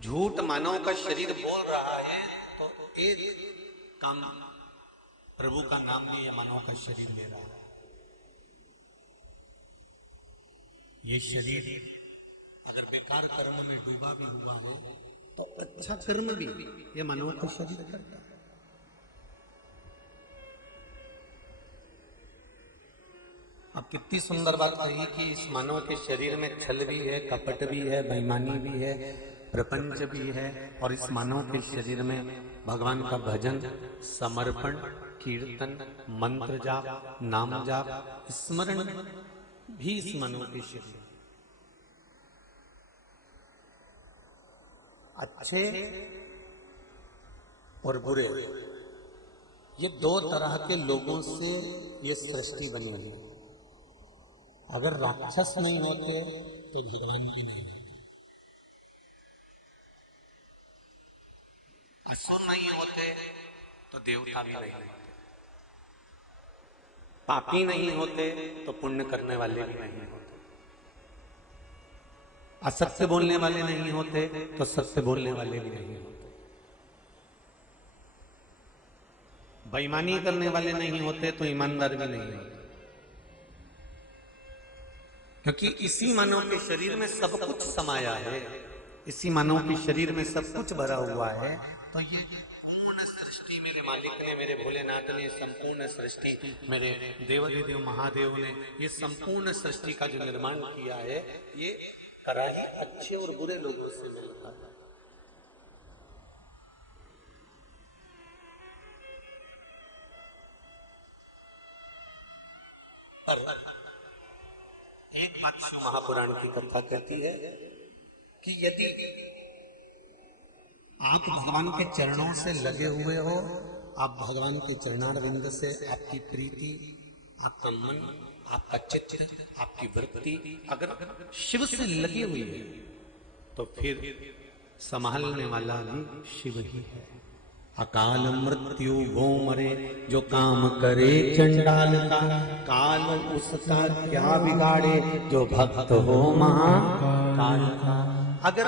झूठ मानव का शरीर बोल रहा है तो एक काम प्रभु का नाम लिए मानव का शरीर ले रहा है। ये शरीर अगर बेकार कर्म में डूबा भी हुआ हो तो अच्छा कर्म भी ये मानव का शरीर करता है। अब कितनी सुंदर बात कही कि इस मानव के शरीर में छल भी है, कपट भी है, बेईमानी भी है, प्रपंच भी है, और इस मानव के शरीर में भगवान का भजन, समर्पण, कीर्तन, मंत्र जाप, नाम जाप, स्मरण भी इस मानव के शरीर। अच्छे और बुरे, ये दो तरह के लोगों से ये सृष्टि बनी है। अगर राक्षस नहीं होते तो भगवान भी नहीं होते, असुर नहीं होते तो देवता भी नहीं होते, पापी नहीं होते तो पुण्य करने वाले भी नहीं होते, असत्य बोलने वाले नहीं होते तो सत्य बोलने वाले भी नहीं होते, बेईमानी करने वाले नहीं होते तो ईमानदार भी नहीं होते। क्योंकि इसी मानव के शरीर में सब कुछ समाया है, इसी मानव के शरीर में सब कुछ भरा हुआ है। तो ये पूर्ण सृष्टि मेरे मालिक ने, मेरे भोलेनाथ ने, संपूर्ण सृष्टि मेरे देवाधिदेव महादेव ने, ये संपूर्ण सृष्टि का जो निर्माण किया है, ये करा ही अच्छे और बुरे लोगों से मिलता है। एक बात शिव महापुराण की कथा कहती है कि यदि आप भगवान के चरणों से लगे हुए हो, आप भगवान के चरणारविंद से आपकी प्रीति, आपका मन, आपका चित्त, आपकी वृत्ति अगर शिव से लगी हुई है तो फिर संभालने वाला भी शिव ही है। अकाल मृत्यु वो मरे जो काम करे चंडाल का, काल उसका क्या बिगाड़े जो भक्त हो महाकाल का। अगर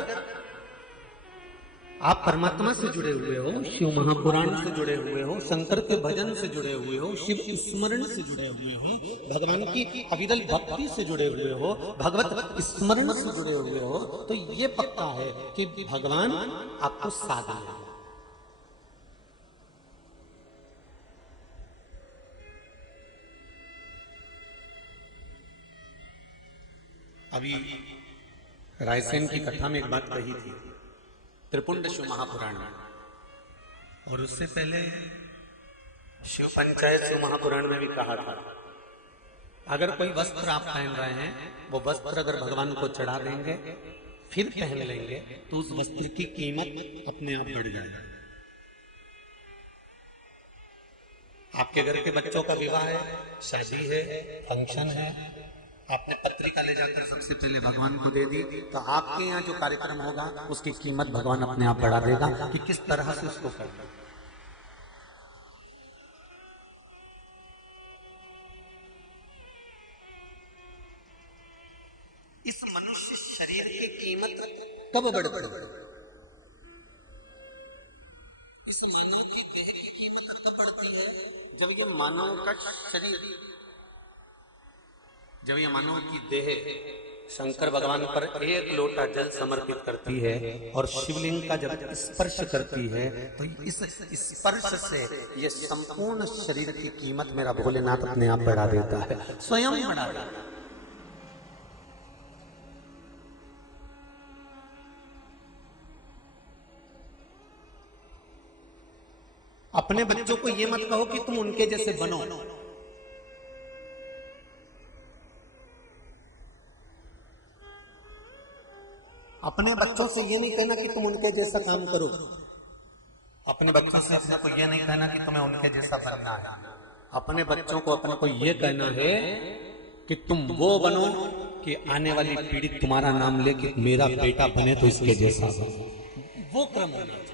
आप परमात्मा से जुड़े हुए हो, शिव महापुराण से जुड़े हुए हो, शंकर के भजन से जुड़े हुए हो, शिव स्मरण से जुड़े हुए हो, भगवान की अविरल भक्ति से जुड़े हुए हो, भगवत स्मरण से जुड़े हुए हो, तो ये पक्का है कि भगवान आपको साथ देगा। अभी रायसेन की कथा में एक बात कही थी, त्रिपुंड शिव महापुराण में, और उससे पहले शिव पंचायत शिव महापुराण में भी कहा था, अगर कोई वस्त्र आप पहन रहे हैं, वो वस्त्र अगर भगवान को चढ़ा देंगे फिर पहन लेंगे तो उस वस्त्र की कीमत अपने आप बढ़ जाएगी। आपके घर के बच्चों का विवाह है, शादी है, फंक्शन है, आपने पत्रिका ले जाकर सबसे पहले भगवान को दे दी, तो आपके यहाँ जो कार्यक्रम होगा उसकी कीमत भगवान अपने आप बढ़ा देगा कि किस तरह से उसको करना। इस मनुष्य शरीर की कीमत कब बढ़ती है? इस मानव की देह की कीमत तब बढ़ती है जब ये मानव का शरीर, जब ये मानव की देह शंकर भगवान पर एक लोटा जल समर्पित करती है और शिवलिंग का जब स्पर्श करती है तो इस स्पर्श से ये संपूर्ण शरीर की कीमत मेरा भोलेनाथ अपने आप बढ़ा देता है, स्वयं बढ़ा देता है। अपने बच्चों को ये मत कहो कि तुम उनके जैसे बनो, अपने बच्चों से ये नहीं कहना कि तुम उनके जैसा काम करो, अपने बच्चों से अपने को ये नहीं कहना कि तुम्हें उनके जैसा बनना है, अपने बच्चों को अपने को ये कहना है कि तुम वो बनो कि आने वाली पीढ़ी तुम्हारा नाम ले कि मेरा बेटा बने तो इसके जैसा बनो, वो क्रम होना चाहिए।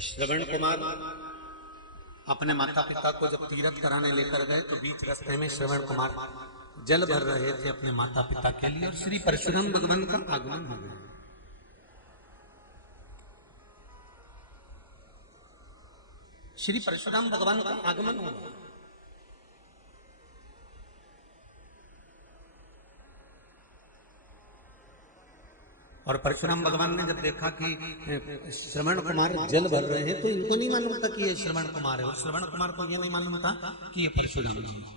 श्रवण कुमार अपने माता पिता को जब तीर्थ कराने लेकर गए तो बीच रास्ते में श्रवण कुमार जल भर रहे थे अपने माता पिता के लिए और श्री परशुराम भगवान का आगमन हो गया। श्री परशुराम भगवान का आगमन हो गया और परशुराम भगवान ने जब देखा कि श्रवण कुमार जल भर रहे हैं तो इनको नहीं मालूम था कि ये श्रवण कुमार है और श्रवण कुमार को ये नहीं मालूम था कि ये परशुराम जी है।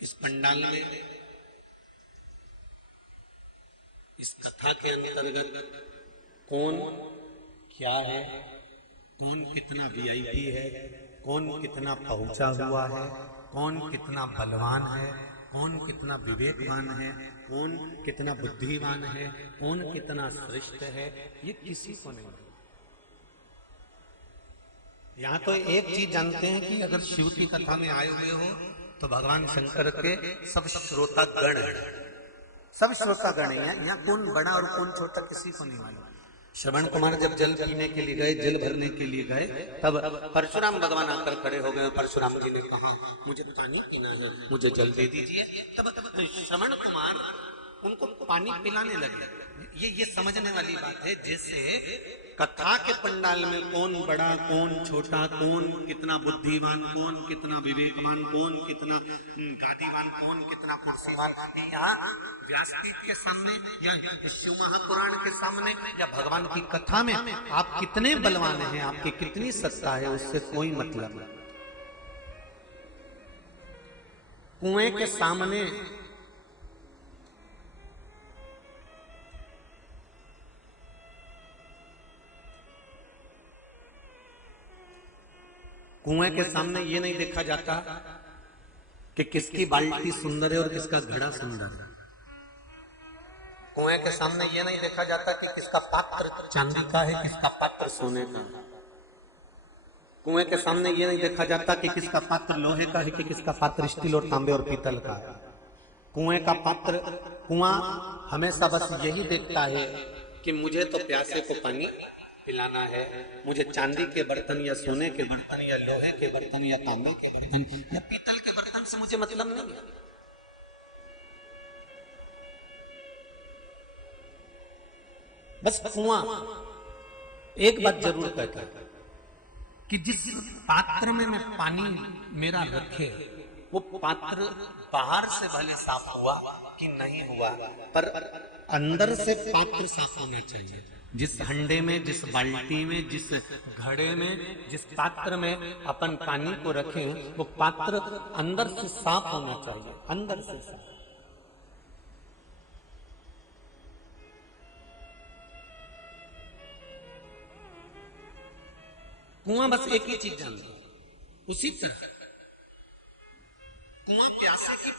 इस पंडाल में इस कथा के अंतर्गत कौन क्या है, कौन कितना वीआईपी है, कौन कितना पहुंचा हुआ है, कौन कितना बलवान है, कौन कितना विवेकवान है, कौन कितना बुद्धिमान है, कौन कितना श्रेष्ठ है, ये किसी को नहीं। यहाँ तो एक चीज जानते हैं कि अगर शिव की कथा में आए हुए हो तो भगवान शंकर के सब श्रोतागण हैं, सब श्रोतागण हैं। यहाँ कौन बड़ा और कौन छोटा किसी को नहीं मालूम। श्रवण कुमार जब जल पीने के लिए गए, जल भरने के लिए गए, तब परशुराम भगवान आकर खड़े हो गए। परशुराम जी ने कहा मुझे पानी पीना है, मुझे जल दे दीजिए। तब श्रवण कुमार उनको पानी पिलाने लगे। ये समझने वाली बात है, जैसे कथा के पंडाल में कौन बड़ा कौन छोटा, कौन कितना बुद्धिमान, कौन कितना विवेकवान, कौन कितना गादीवान, कौन कितना कुर्सीवान, यहाँ व्यासपीठ के सामने या शिव महापुराण के सामने या भगवान की कथा में आप कितने बलवान हैं, आपकी कितनी सत्ता है, उससे कोई मतलब नहीं। कुएं के सामने ये नहीं देखा जाता कि किसकी बाल्टी सुंदर है और किसका घड़ा सुंदर है। कुएं के सामने ये नहीं देखा जाता कि किसका पात्र चांदी का है, किसका पात्र सोने का। कुएं के सामने ये नहीं देखा जाता कि किसका पात्र लोहे का है कि किसका पात्र स्टील और तांबे और पीतल का है। कुएं का पात्र, कुआं हमेशा बस यही देखता है कि मुझे तो प्यासे को पानी पिलाना है, मुझे चांदी के बर्तन या सोने के बर्तन या लोहे के बर्तन या तांबे के बर्तन या पीतल के बर्तन से मुझे मतलब नहीं है। बस कुआं एक बात जरूर कहता है कि जिस पात्र में मैं पानी मेरा रखे वो पात्र बाहर से भले साफ हुआ कि नहीं हुआ, पर अंदर से पात्र साफ होना चाहिए। जिस हंडे में, जिस बाल्टी में, जिस घड़े में, जिस पात्र में अपन पानी को रखें वो पात्र अंदर से साफ होना चाहिए, अंदर से साफ। कुआं बस एक ही चीज जानता है, उसी तरह कुआं प्यासे की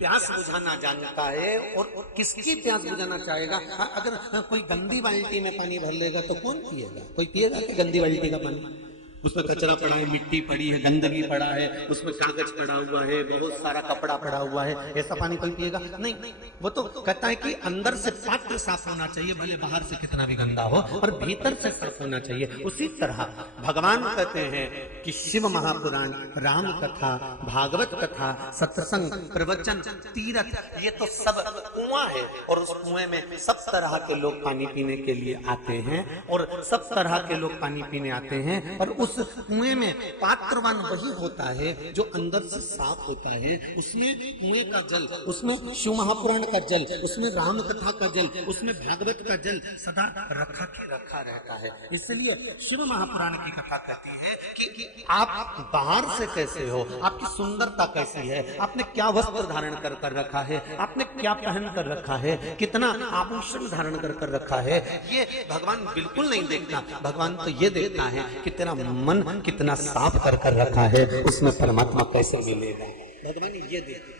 प्यास बुझाना जानता है और किसकी प्यास बुझाना चाहेगा। अगर कोई गंदी बाल्टी में पानी भर लेगा तो कौन पिएगा? कोई पिएगा कि गंदी बाल्टी का पानी? उसमें कचरा पड़ा है, मिट्टी पड़ी है, गंदगी पड़ा है, उसमें कागज पड़ा हुआ है, बहुत सारा कपड़ा पड़ा हुआ है, ऐसा पानी कोई पिएगा नहीं। वो तो कहता है कि अंदर से पात्र साफ होना चाहिए, भले बाहर से कितना भी गंदा हो, और भीतर से साफ होना चाहिए। उसी तरह भगवान कहते हैं कि शिव महापुराण, राम कथा, भागवत कथा, सत्संग, प्रवचन, तीर्थ, ये तो सब कुआं है और उस कुएं में सब तरह के लोग पानी पीने के लिए आते हैं और सब तरह के लोग पानी पीने आते हैं। और उस कुएं में पात्रवान वही होता है जो अंदर से साफ होता है। उसमें कुएं का जल, उसमें शिव महापुराण का जल, उसमें राम कथा का जल, उसमें भागवत का जल सदा रखा के रखा रहता है। इसलिए शिव महापुराण की कथा कहती है कि आप बाहर से कैसे हो, आपकी सुंदरता कैसी है, आपने क्या वस्त्र धारण कर रखा है, आपने क्या पहन कर रखा है, कितना आभूषण धारण कर रखा है, ये भगवान बिल्कुल नहीं देखता। भगवान तो ये देखता है कि तेरा मन कितना साफ कर रखा है, उसमें परमात्मा कैसे मिलेगा। भगवान ये देखता है।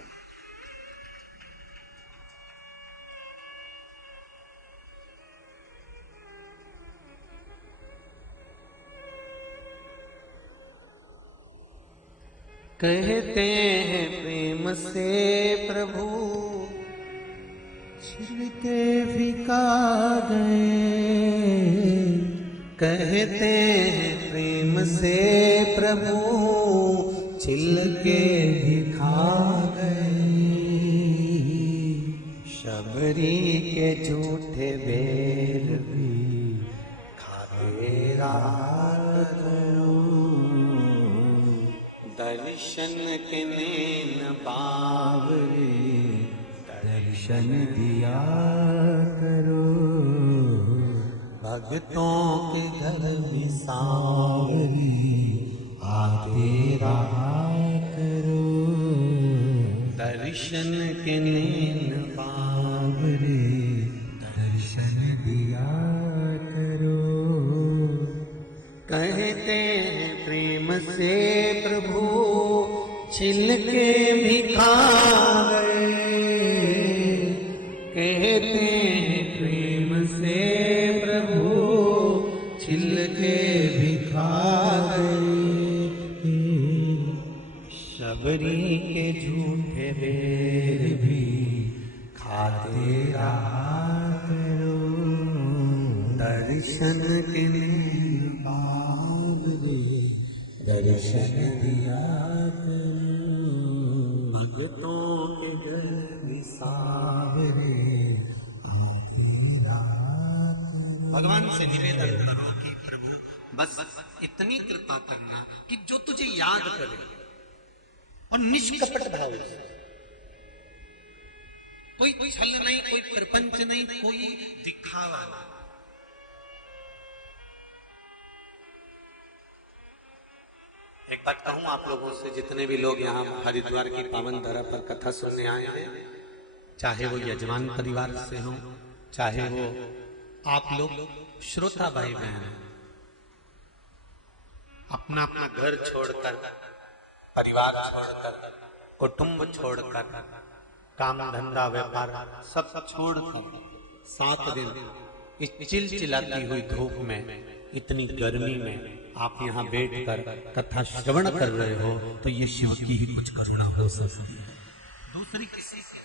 कहते हैं प्रेम से प्रभु छिलके फिका गए, कहते हैं प्रेम से प्रभु छिलके भी खा गए। शबरी के झूठे बेर भी खाते रात करो, दर्शन के नैन बावरे दर्शन दिया करो, भक्तों के घर में सांवरी आते रहा करो, दर्शन के नैन बावरे दर्शन दिया करो। कहते हैं प्रेम से प्रभु छिलके भी खा गए, कहते हैं प्रेम से प्रभु छिलके भी खा गए। शबरी के झूठे बेर भी खाते रहा करो, दर्शन के दर्शन दिया करो, भक्तों के घर में सांवरे आते रात। भगवान से निवेदन करो कि प्रभु बस इतनी कृपा करना कि जो तुझे याद करे और निष्कपट भाव से, कोई छल नहीं, कोई प्रपंच नहीं, कोई दिखावा नहीं। एक बात कहूं आप लोगों से, जितने भी लोग यहाँ हरिद्वार की पावन धरा पर कथा सुनने आए हैं, चाहे वो यजमान परिवार से हो, चाहे वो आप लोग श्रोता भाई बहन, अपना अपना घर छोड़कर, परिवार छोड़कर, कुटुंब छोड़कर, काम धंधा व्यापार सब छोड़कर 7 दिन इस चिलचिलाती हुई धूप में, इतनी गर्मी में आप यहाँ बैठकर कथा श्रवण कर रहे हो, तो ये शिव की ही कुछ करुणा हो सकती है, दूसरी किसी की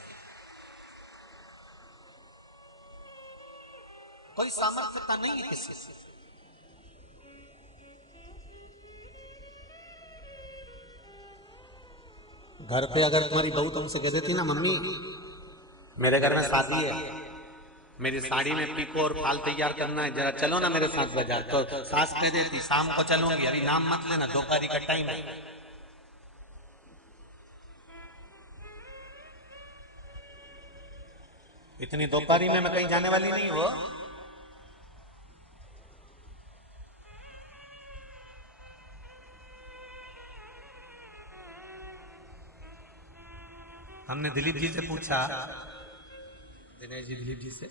कोई सामर्थ्यता नहीं है किसी से। घर पे अगर तुम्हारी बहू तुमसे कह देती ना, मम्मी मेरे घर में शादी है, मेरी साड़ी में पीको और फाल तैयार करना है, जरा चलो ना मेरे साथ बाजार, तो सास कह देती शाम को चलूंगी, अभी नाम मत लेना, दोपहरी का टाइम है। इतनी दोपहरी में मैं कहीं जाने वाली नहीं हूं। हमने दिलीप जी से पूछा, दिनेश जी दिलीप जी से,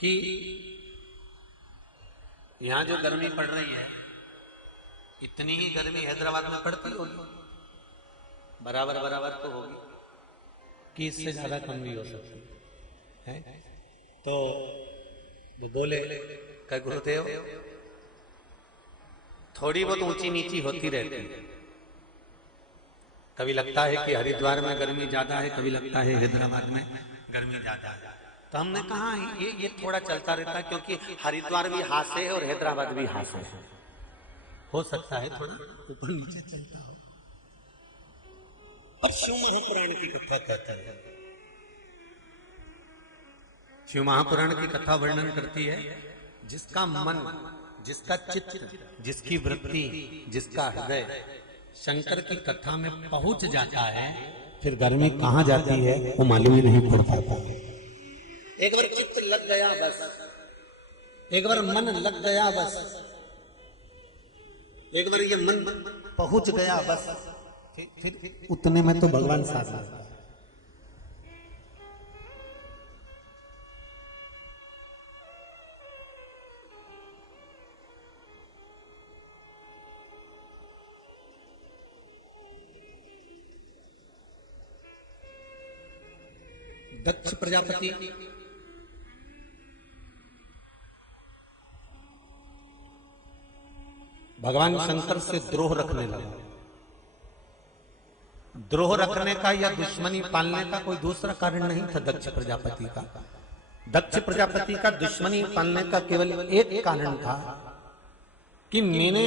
कि यहां जो गर्मी पड़ रही है, इतनी ही गर्मी हैदराबाद में पड़ती होगी, बराबर बराबर तो होगी कि इससे ज्यादा कम भी हो सकती है। तो वो बोले कि गुरुदेव थोड़ी बहुत ऊंची नीची होती रहती है, कभी लगता है कि हरिद्वार में गर्मी ज्यादा है, कभी लगता है हैदराबाद में गर्मी ज्यादा है। तो हमने कहा ये थोड़ा चलता रहता है, क्योंकि हरिद्वार भी हाथ से है और हैदराबाद भी हाथ से है, हो सकता है थोड़ा ऊपर नीचे चलता हो। अब शिव महापुराण की कथा कहता है, शिव महापुराण की कथा वर्णन करती है, जिसका मन, जिसका चित्त, जिसकी वृत्ति, जिसका हृदय शंकर की कथा में पहुंच जाता है, फिर गर्मी कहां जाती है वो मालूम ही नहीं पड़ पाता। एक बार चित्त लग गया बस, एक बार मन लग गया बस, एक बार ये मन पहुंच गया बस, फिर उतने में तो भगवान साथ आता है। दक्ष प्रजापति भगवान शंकर से द्रोह रखने लगा। द्रोह रखने का या दुश्मनी पालने का कोई दूसरा कारण नहीं था दक्ष प्रजापति का, दक्ष प्रजापति का दुश्मनी पालने का केवल एक कारण था कि मैंने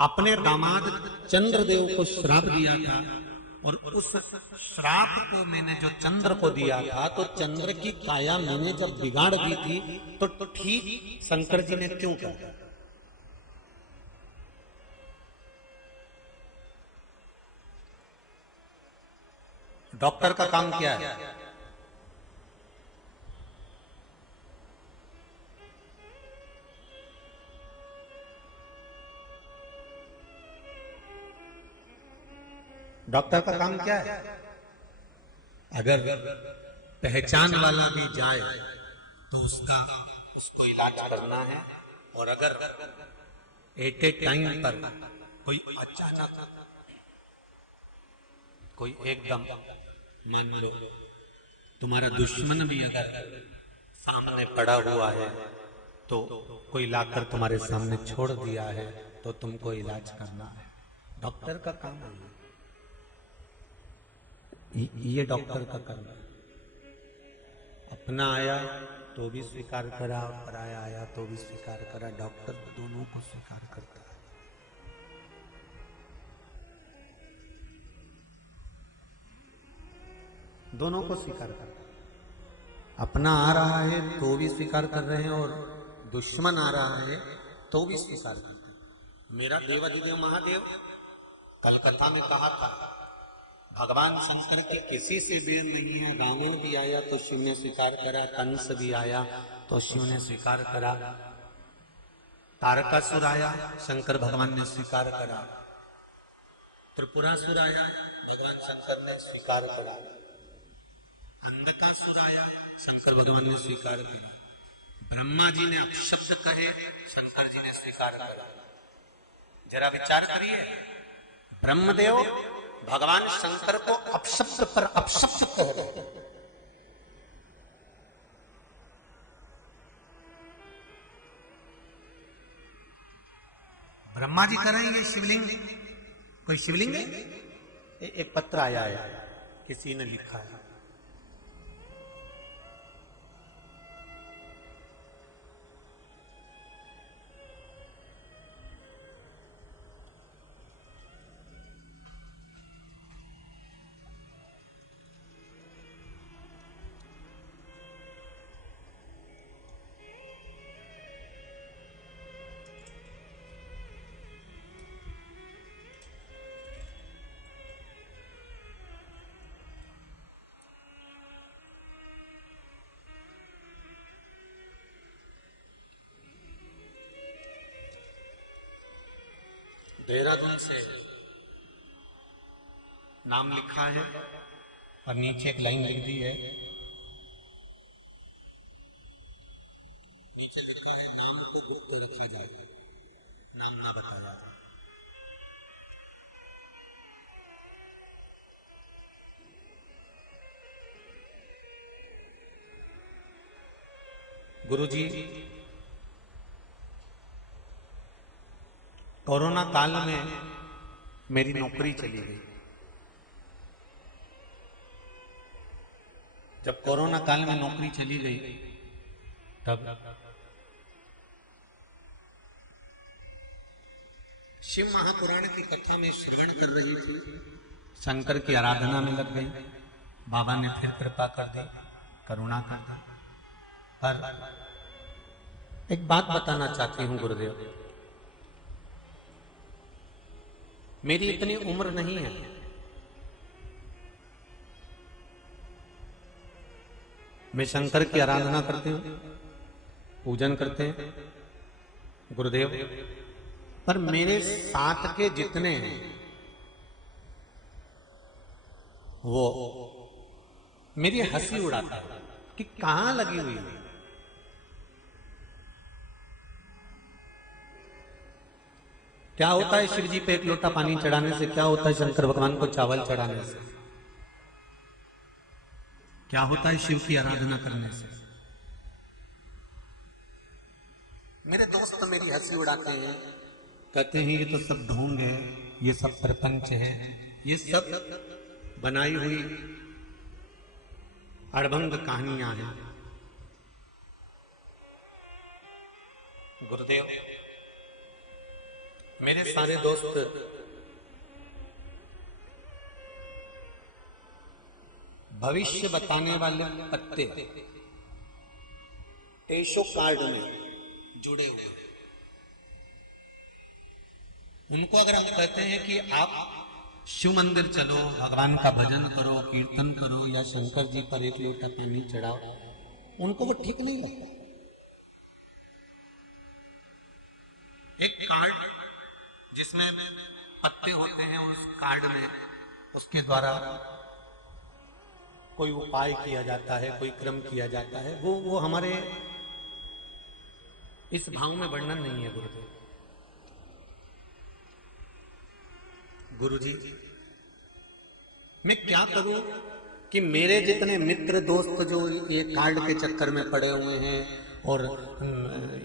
अपने दामाद चंद्रदेव को श्राप दिया था, और उस श्राप को मैंने जो चंद्र को दिया था, तो चंद्र की काया मैंने जब बिगाड़ दी थी, तो ठीक शंकर जी ने क्यों कहा? डॉक्टर का काम क्या है? डॉक्टर का काम क्या है? अगर पहचान वाला भी जाए तो उसको इलाज करना है, और अगर एट ए टाइम पर कोई अचानक कोई एकदम, मान लो तुम्हारा दुश्मन भी अगर सामने पड़ा हुआ है, तो कोई लाकर तुम्हारे सामने छोड़ दिया है, तो तुमको इलाज करना है। डॉक्टर का काम है ये डॉक्टर का काम है। अपना आया तो भी स्वीकार करा, पराया आया तो भी स्वीकार करा। डॉक्टर दोनों को स्वीकार करता है। दोनों को स्वीकार करता है। अपना आ रहा है तो भी स्वीकार कर रहे हैं, और दुश्मन आ रहा है तो भी स्वीकार करते हैं। मेरा देवाधिदेव महादेव कलकत्ता में कहा था, भगवान शंकर के किसी से बेर नहीं है। रावण भी आया तो शिव ने स्वीकार करा, कंस भी आया तो शिव ने स्वीकार करा, तारकासुर आया शंकर भगवान ने स्वीकार करा, त्रिपुरासुर आया भगवान शंकर ने स्वीकार करा, अंधकासुर आया शंकर भगवान ने स्वीकार करा, ब्रह्मा जी ने अपशब्द कहे शंकर जी ने स्वीकार करा। जरा विचार करिए, ब्रह्मदेव भगवान शंकर को अपशब्द पर अपशब्द कह रहे हैं। ब्रह्मा जी कह रहे हैं ये शिवलिंग, कोई शिवलिंग है? एक पत्र आया है, किसी ने लिखा है, देहरादून से नाम लिखा है, और नीचे एक लाइन लिख दी है, नीचे लिखा है नाम को गुप्त रखा जाए, नाम ना बताया जाए। गुरुजी, कोरोना काल में मेरी नौकरी चली गई। जब कोरोना काल में नौकरी चली गई, तब शिव महापुराण की कथा में श्रवण कर रही थी, शंकर की आराधना में लग गई। बाबा ने फिर कृपा कर दी, करुणा कर दी। पर एक बात बताना चाहती हूं गुरुदेव, मेरी इतनी उम्र नहीं है, मैं शंकर की आराधना करती हूं, पूजन करते हैं गुरुदेव, पर मेरे साथ के जितने हैं वो मेरी हंसी उड़ाता है कि कहां लगी हुई है। क्या होता है शिव जी पे एक लोटा पानी चढ़ाने से? क्या होता है शंकर भगवान को चावल चढ़ाने से? क्या होता है शिव की आराधना करने से? मेरे दोस्त मेरी हंसी उड़ाते हैं, कहते हैं ये तो सब ढोंग है, ये सब प्रपंच है, ये सब बनाई हुई अड़भंग कहानियां हैं, गुरुदेव, मेरे सारे दोस्त भविष्य बताने वाले पत्ते टेशो कार्ड में जुड़े हुए हैं। उनको अगर हम कहते हैं कि आप शिव मंदिर चलो, भगवान का भजन करो, कीर्तन करो या शंकर जी पर एक लोटा पानी चढ़ाओ, उनको वो ठीक नहीं लगता। एक कार्ड जिसमें पत्ते होते हैं, उस कार्ड में उसके द्वारा कोई उपाय किया जाता है, कोई क्रम किया जाता है, वो हमारे इस भाव में वर्णन नहीं है। गुरुदेव, गुरुजी, मैं क्या करूं कि मेरे जितने मित्र दोस्त जो ये कार्ड के चक्कर में पड़े हुए हैं और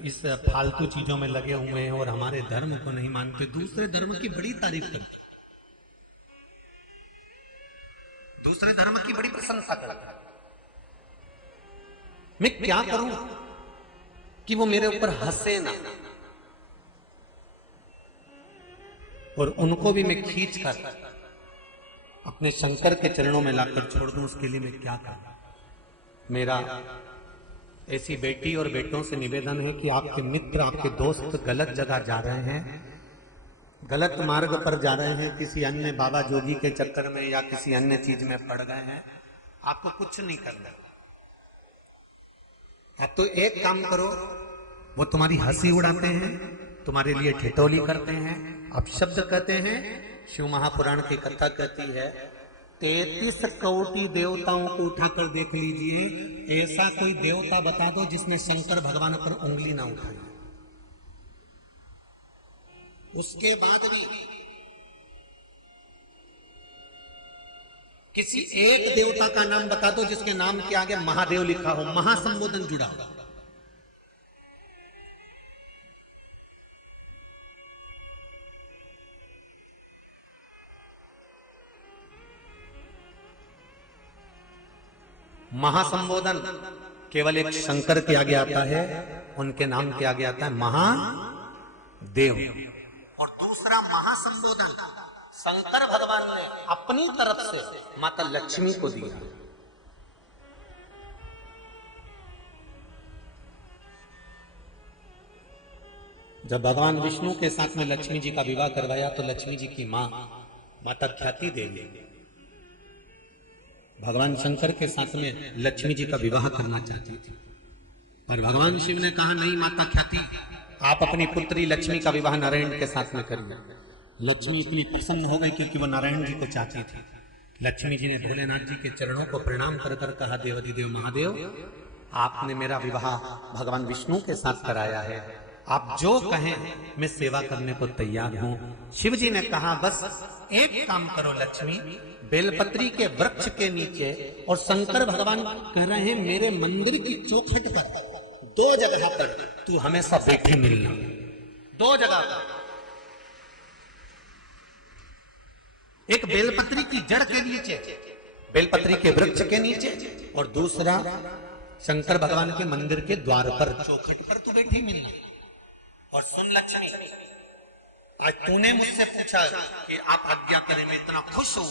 इस फालतू चीजों में लगे हुए हैं और हमारे धर्म को नहीं मानते, दूसरे धर्म की बड़ी तारीफ करते, दूसरे धर्म की बड़ी प्रशंसा करते, मैं क्या करूं कि वो मेरे ऊपर हंसे ना, और उनको भी मैं खींच कर अपने शंकर के चरणों में लाकर छोड़ दूं। उसके लिए मैं क्या करूं? मेरा ऐसी बेटी और बेटों से निवेदन है कि आपके मित्र, आपके दोस्त गलत जगह जा रहे हैं, गलत मार्ग पर जा रहे हैं, किसी अन्य बाबा जोगी के चक्कर में या किसी अन्य चीज में पड़ गए हैं। आपको कुछ नहीं करना, आप तो एक काम करो, वो तुम्हारी हंसी उड़ाते हैं, तुम्हारे लिए ठिठोली करते हैं, अपशब्द कहते हैं। शिव महापुराण की कथा कहती है 33 कोटि देवताओं को उठाकर देख लीजिए, ऐसा कोई देवता बता दो जिसने शंकर भगवान पर उंगली ना उठाई। उसके बाद भी किसी एक देवता का नाम बता दो जिसके नाम के आगे महादेव लिखा हो, महासंबोधन जुड़ा हो। महासंबोधन केवल एक शंकर के आगे आता है, उनके नाम के आगे आता है महादेव। और दूसरा महासंबोधन शंकर भगवान ने अपनी तरफ से माता लक्ष्मी को दिया। जब भगवान विष्णु के साथ में लक्ष्मी जी का विवाह करवाया तो लक्ष्मी जी की मां माता ख्याति देवी भगवान शंकर के साथ में लक्ष्मी जी का विवाह करना चाहती थी, पर भगवान शिव ने कहा नहीं माता ख्याति, आप अपनी पुत्री लक्ष्मी का विवाह नारायण के साथ में करिए। लक्ष्मी इतनी प्रसन्न हो गई क्योंकि वो नारायण जी को चाहती थी। लक्ष्मी जी ने भोलेनाथ जी के चरणों को प्रणाम कर कर कहा, देवाधिदेव महादेव, आपने मेरा विवाह भगवान विष्णु के साथ कराया है, आप जो कहें मैं सेवा करने को तैयार हूं। शिव जी ने कहा बस एक काम करो लक्ष्मी, बेलपत्री के वृक्ष के नीचे, और शंकर भगवान कह रहे हैं मेरे मंदिर की चौखट पर 2 जगह पर तू हमेशा बैठे मिलना, 2 जगह पर, एक बेलपत्री की जड़ के नीचे, बेलपत्री के वृक्ष के नीचे, और दूसरा शंकर भगवान के मंदिर के द्वार पर चौखट पर तू बैठे मिलना। और सुन लक्ष्मी, आज तूने मुझसे पूछा कि आप आज्ञा करें, मैं इतना खुश हूं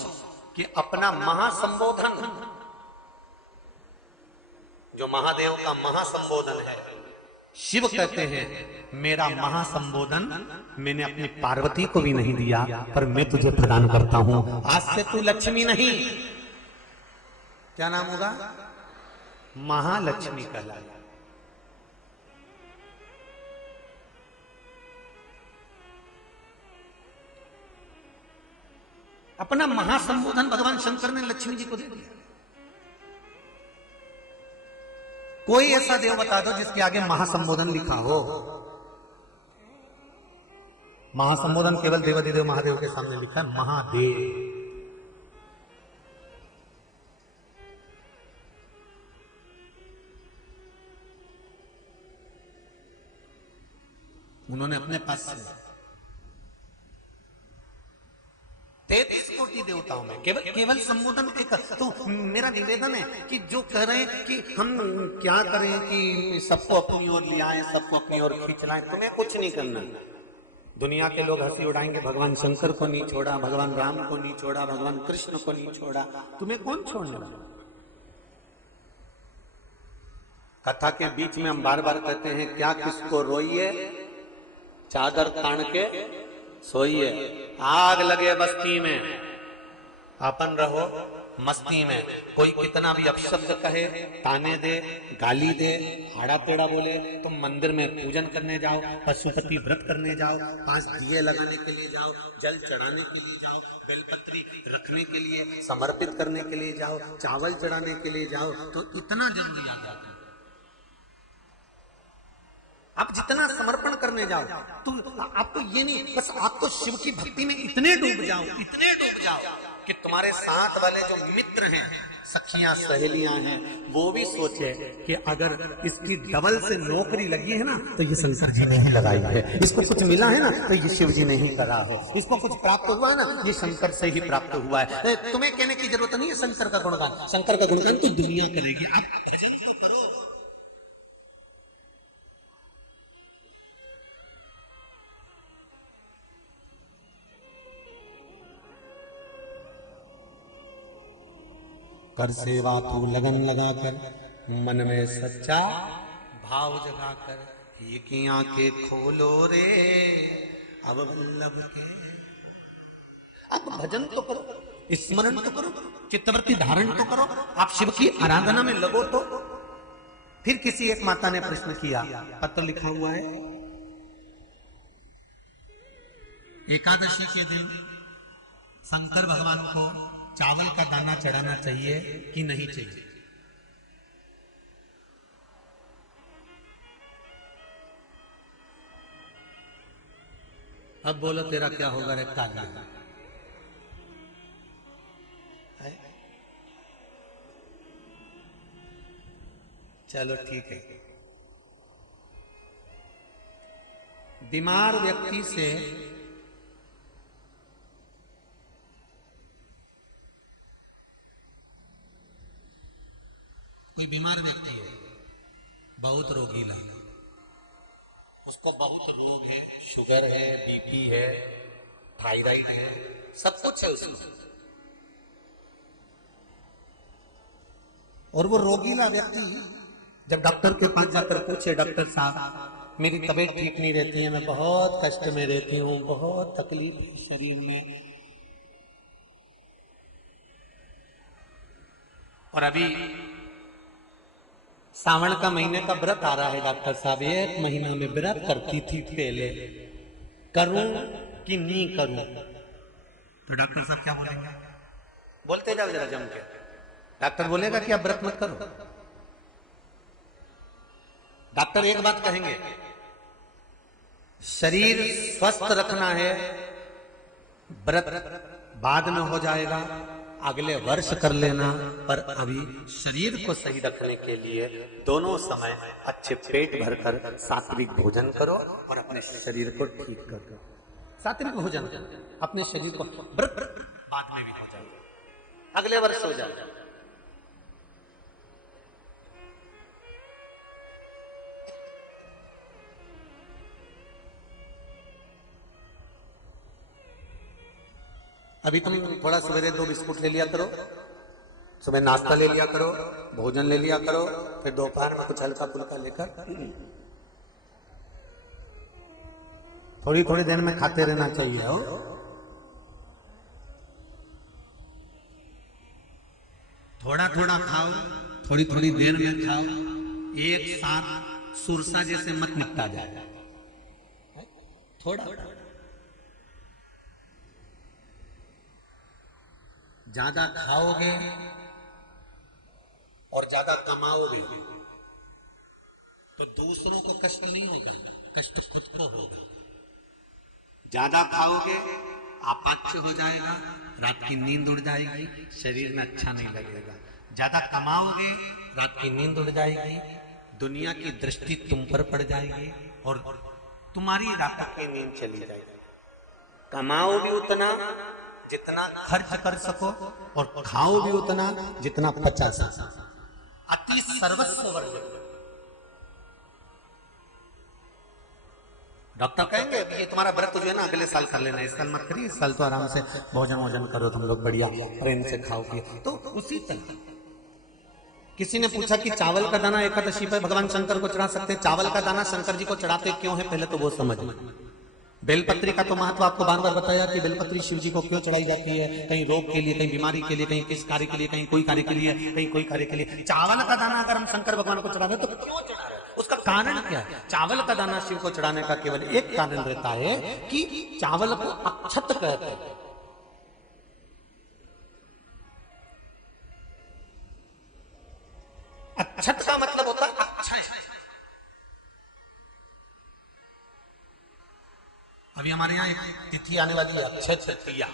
कि अपना महासंबोधन, जो महादेव का महासंबोधन है, शिव कहते हैं मेरा महासंबोधन मैंने अपनी पार्वती को भी नहीं दिया, पर मैं तुझे प्रदान करता हूं। आज से तू लक्ष्मी नहीं, क्या नाम होगा? महालक्ष्मी कहलाएगा। अपना महासंबोधन भगवान शंकर ने लक्ष्मी जी को दे दिया। कोई ऐसा देव बता दो जिसके आगे महासंबोधन लिखा हो। महासंबोधन केवल देवाधिदेव महादेव के सामने लिखा है महादेव। उन्होंने अपने पास 33 कोटि देवता देवताओं में, केवल केवल संबोधन एक। तो मेरा निवेदन है कि जो कह रहे हैं कि हम क्या करें कि सबको अपनी ओर ले आए, सबको अपनी ओर खींच लाएं, तुम्हें कुछ नहीं करना। दुनिया के लोग हंसी उड़ाएंगे, भगवान शंकर को नहीं छोड़ा, भगवान राम को नहीं छोड़ा, भगवान कृष्ण को नहीं छोड़ा, तुम्हें कौन छोड़ने वाला। कथा के बीच में हम बार बार कहते हैं, क्या किसको रोइए, चादर तान के सोइए। आग लगे बस्ती में, अपन रहो मस्ती में। कोई कितना भी अपशब्द कहे, ताने दे, गाली दे, आड़ा टेढ़ा बोले, तुम मंदिर में पूजन करने जाओ, पशुपति व्रत करने जाओ, 5 दिए लगाने के लिए जाओ, जल चढ़ाने के लिए जाओ, बेलपत्री रखने के लिए, समर्पित करने के लिए जाओ, चावल चढ़ाने के लिए जाओ, तो इतना जल्दी आ जाता है। आप जितना समर्पण करने जाओ, तो आपको ये नहीं, बस आपको शिव की भक्ति में इतने डूब जाओ, इतने डूब जाओ कि तुम्हारे साथ वाले जो मित्र हैं, सखियां सहेलियां हैं, वो भी सोचे कि अगर इसकी डबल से नौकरी लगी है ना, तो ये शंकर जी ने ही लगाई है। इसको कुछ मिला है ना, तो ये शिव जी ने ही करा है। इसको कुछ प्राप्त हुआ है ना, ये शंकर से ही प्राप्त हुआ है। तुम्हें कहने की जरूरत नहीं है शंकर का गुणगान। शंकर का गुणगान तो दुनिया करेगी। आप भजन तो करो। कर सेवा तू लगन लगाकर, मन में सच्चा भाव जगाकर, ये की आंखें खोलो रे अब वल्लभ के। आप भजन तो करो, स्मरण तो करो, चित्तवृत्ति धारण तो करो, आप शिव की आराधना में लगो। तो फिर किसी एक माता ने प्रश्न किया, पत्र लिखा हुआ है, एकादशी के दिन शंकर भगवान को चावल का दाना चढ़ाना चाहिए कि नहीं चाहिए? अब बोलो तेरा क्या होगा रे काला। चलो ठीक है। बीमार व्यक्ति से कोई बीमार व्यक्ति है, बहुत रोगीला, उसको बहुत रोग है, शुगर है, बीपी है, थायराइड है, सब कुछ है उसमें, और वो रोगीला व्यक्ति जब डॉक्टर के पास जाकर पूछे, डॉक्टर साहब मेरी तबीयत ठीक नहीं रहती है, मैं बहुत कष्ट में रहती हूँ, बहुत तकलीफ है शरीर में, और अभी सावन का महीने का व्रत आ रहा है डॉक्टर साहब, 1 महीना में व्रत करती थी पहले, करूं कि नहीं करूं? तो डॉक्टर साहब क्या बोलेंगे? बोलते जाओ जरा जम के। डॉक्टर बोलेगा कि आप व्रत मत करो। डॉक्टर एक बात कहेंगे, शरीर स्वस्थ रखना है, व्रत बाद में हो जाएगा, अगले वर्ष कर लेना, पर अभी शरीर को सही रखने के लिए दोनों समय अच्छे पेट भरकर सात्विक भोजन करो और अपने शरीर को ठीक करो। सात्विक भोजन अपने शरीर को, व्रत बाद में भी हो जाएगा, अगले वर्ष हो जाएगा। अभी तुम थोड़ा सवेरे 2 बिस्कुट ले लिया करो, सुबह नाश्ता ले लिया करो, भोजन ले लिया करो, फिर दोपहर में कुछ हल्का फुल्का लेकर थोड़ी थोड़ी देर में खाते रहना चाहिए। हो थोड़ा थोड़ा खाओ, थोड़ी थोड़ी देर में खाओ, एक साथ सुरसा जैसे मत निपटा जाए, थोड़ा ज्यादा खाओगे और ज्यादा कमाओगे तो दूसरों को कष्ट नहीं होगा, कष्ट खुद को होगा। ज्यादा खाओगे अपाच्य हो जाएगा, रात की नींद उड़ जाएगी, शरीर में अच्छा नहीं लगेगा। ज्यादा कमाओगे, रात की नींद उड़ जाएगी, दुनिया की दृष्टि तुम पर पड़ जाएगी और तुम्हारी रात की नींद चली जाएगी। कमाओ भी उतना जितना खर्च कर सको और खाओ भी उतना जितना पचा सको। अति सर्वस्व वर्जक। डॉक्टर कहेंगे ये तुम्हारा व्रत जो है ना अगले साल कर लेना, इस साल मत करिए, इस साल तो आराम से भोजन वोजन करो तुम लोग, बढ़िया प्रेम से खाओ पियो। तो उसी तरह किसी ने पूछा कि चावल का दाना एकादशी पर भगवान शंकर को चढ़ा सकते हैं, चावल का दाना शंकर जी को चढ़ाते क्यों है पहले तो वो समझ लें। बेलपत्री का तो महत्व आपको बार बार बताया कि बेलपत्री शिव जी को क्यों चढ़ाई जाती है, कहीं रोग के लिए, कहीं बीमारी के लिए, कहीं किस कार्य के लिए, कहीं कोई कार्य के लिए, कहीं कोई कार्य के लिए। चावल का दाना अगर हम शंकर भगवान को चढ़ा रहे तो क्यों चढ़ा रहे, उसका कारण क्या है? चावल का दाना शिव को चढ़ाने का केवल एक कारण रहता है कि चावल को अक्षत कहते हैं। अक्षत का मतलब होता है अक्षय। अभी हमारे यहां एक तिथि आने वाली है अक्षय तृतीया,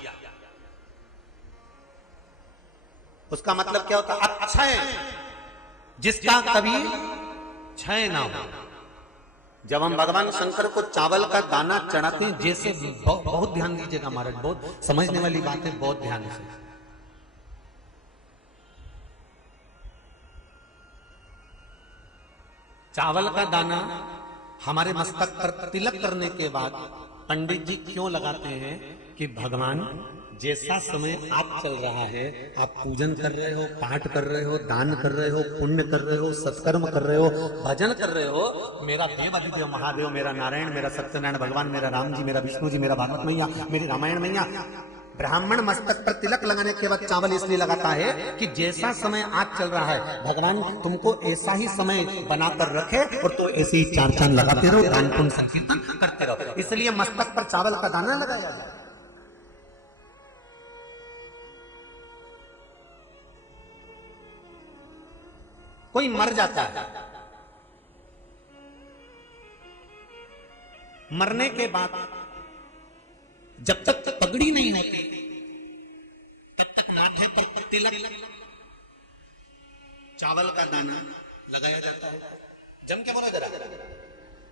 उसका मतलब क्या होता है? अक्षय, जिसका कभी क्षय ना हो। जब हम भगवान शंकर को चावल का दाना चढ़ाते हैं, जैसे बहुत ध्यान दीजिएगा महाराज, बहुत समझने वाली बात है, बहुत ध्यान से। चावल का दाना हमारे मस्तक पर तिलक करने के बाद पंडित जी क्यों लगाते हैं कि भगवान जैसा समय आप चल रहा है, आप पूजन कर रहे हो, पाठ कर रहे हो, दान कर रहे हो, पुण्य कर रहे हो, सत्कर्म कर रहे हो, भजन कर रहे हो, मेरा देव अधिदेव महादेव, मेरा नारायण, मेरा सत्यनारायण भगवान, मेरा राम जी, मेरा विष्णु जी, मेरा भागवत मैया, मेरी रामायण मैया, ब्राह्मण मस्तक पर तिलक लगाने के बाद चावल इसलिए लगाता है कि जैसा समय आज चल रहा है भगवान तुमको ऐसा ही समय बनाकर रखे और तो ऐसे ही चार चांद लगाते रहो, दान पुण्य संकीर्तन करते रहो, इसलिए मस्तक पर चावल का दाना लगाया जाए। कोई मर जाता है, मरने के बाद जब तक पगड़ी नहीं होती तब तक माथे पर तिलक, चावल का दाना लगाया जाता है। जम क्या बोला जरा,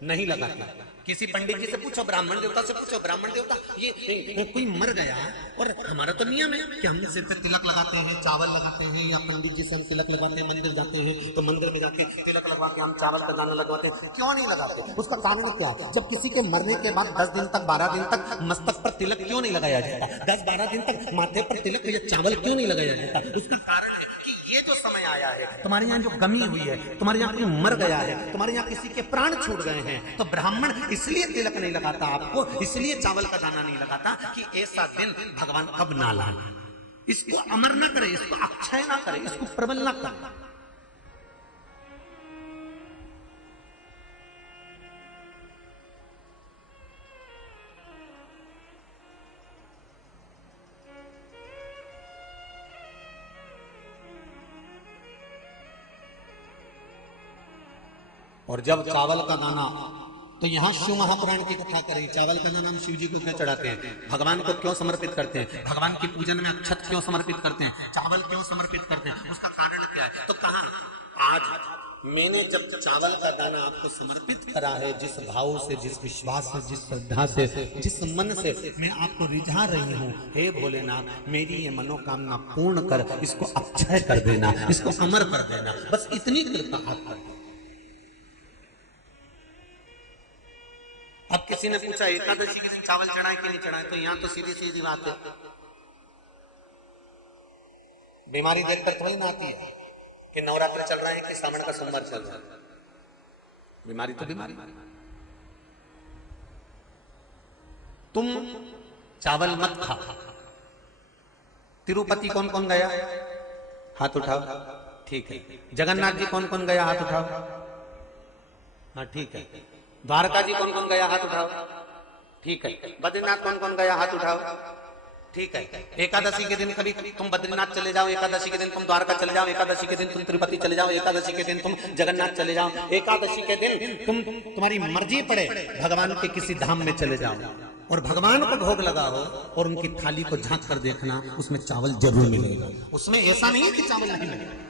नहीं लगाता। किसी पंडित जी से पूछो, ब्राह्मण देवता से पूछो, ब्राह्मण देवता ये कोई मर गया और हमारा तो नियम है कि हम सिर पे तिलक लगाते हैं, चावल लगाते हैं, या पंडित जी से हम तिलक लगाते हैं, मंदिर जाते हैं तो मंदिर में जाके तिलक लगवा के हम चावल का दाना लगवाते हैं, क्यों नहीं लगाते? उसका कारण क्या है? जब किसी के मरने के बाद 10 दिन तक 12 दिन तक मस्तक पर तिलक क्यों नहीं लगाया जाता? 10-12 दिन तक माथे पर तिलक या चावल क्यों नहीं लगाया जाता? उसका कारण है कि ये जो समय आया है, तुम्हारे यहाँ जो कमी हुई है, तुम्हारे यहाँ कोई मर गया है, तुम्हारे यहाँ किसी के प्राण छूट गए हैं, तो ब्राह्मण इसलिए तिलक नहीं लगाता आपको, इसलिए चावल का दाना नहीं लगाता कि ऐसा दिन भगवान कब ना लाए। इसको अमर ना करे, इसको अक्षय ना करे, इसको प्रबल ना करे। और जब चावल का दाना, तो यहां शिव महापुराण की कथा करें, चावल का दाना हम शिव जी को क्यों चढ़ाते हैं, भगवान को क्यों समर्पित करते हैं, भगवान की पूजन में अक्षत क्यों समर्पित करते हैं, चावल क्यों समर्पित करते हैं, उसका कारण क्या है? तो कहा आज मैंने जब चावल का दाना आपको समर्पित करा है, जिस भाव से, जिस विश्वास से, जिस श्रद्धा से, जिस मन से मैं आपको रिझा रही हूँ, हे भोलेनाथ मेरी ये मनोकामना पूर्ण कर, इसको अक्षय कर देना, इसको अमर कर देना, बस इतनी कृपा आप कर। अब किसी ने पूछा एकादशी के दिन चावल चढ़ाए कि नहीं चढ़ाए, तो यहां तो सीधी सीधी बात है, बीमारी देखकर थोड़ी ना आती है कि नवरात्र चल रहा है कि सावन का सोमवार चल रहा है, बीमारी तो बीमारी। तुम चावल मत खा। तिरुपति कौन कौन गया, हाथ उठाओ, ठीक है। जगन्नाथ जी कौन कौन गया, हाथ उठाओ, हाँ ठीक है। द्वारका जी कौन कौन गया, हाथ उठाओ, ठीक है। बद्रीनाथ कौन कौन गया, हाथ उठाओ, ठीक है। एकादशी के दिन कभी तुम बद्रीनाथ चले जाओ, एकादशी के दिन तुम द्वारका चले जाओ, एकादशी के दिन तुम तिरुपति चले जाओ, एकादशी के दिन तुम जगन्नाथ चले जाओ, एकादशी के दिन तुम्हारी मर्जी पड़े भगवान के किसी धाम में चले जाओ और भगवान को भोग लगाओ और उनकी थाली को झांक कर देखना, उसमें चावल जरूर मिलेगा, उसमें ऐसा नहीं कि चावल नहीं मिलेगा।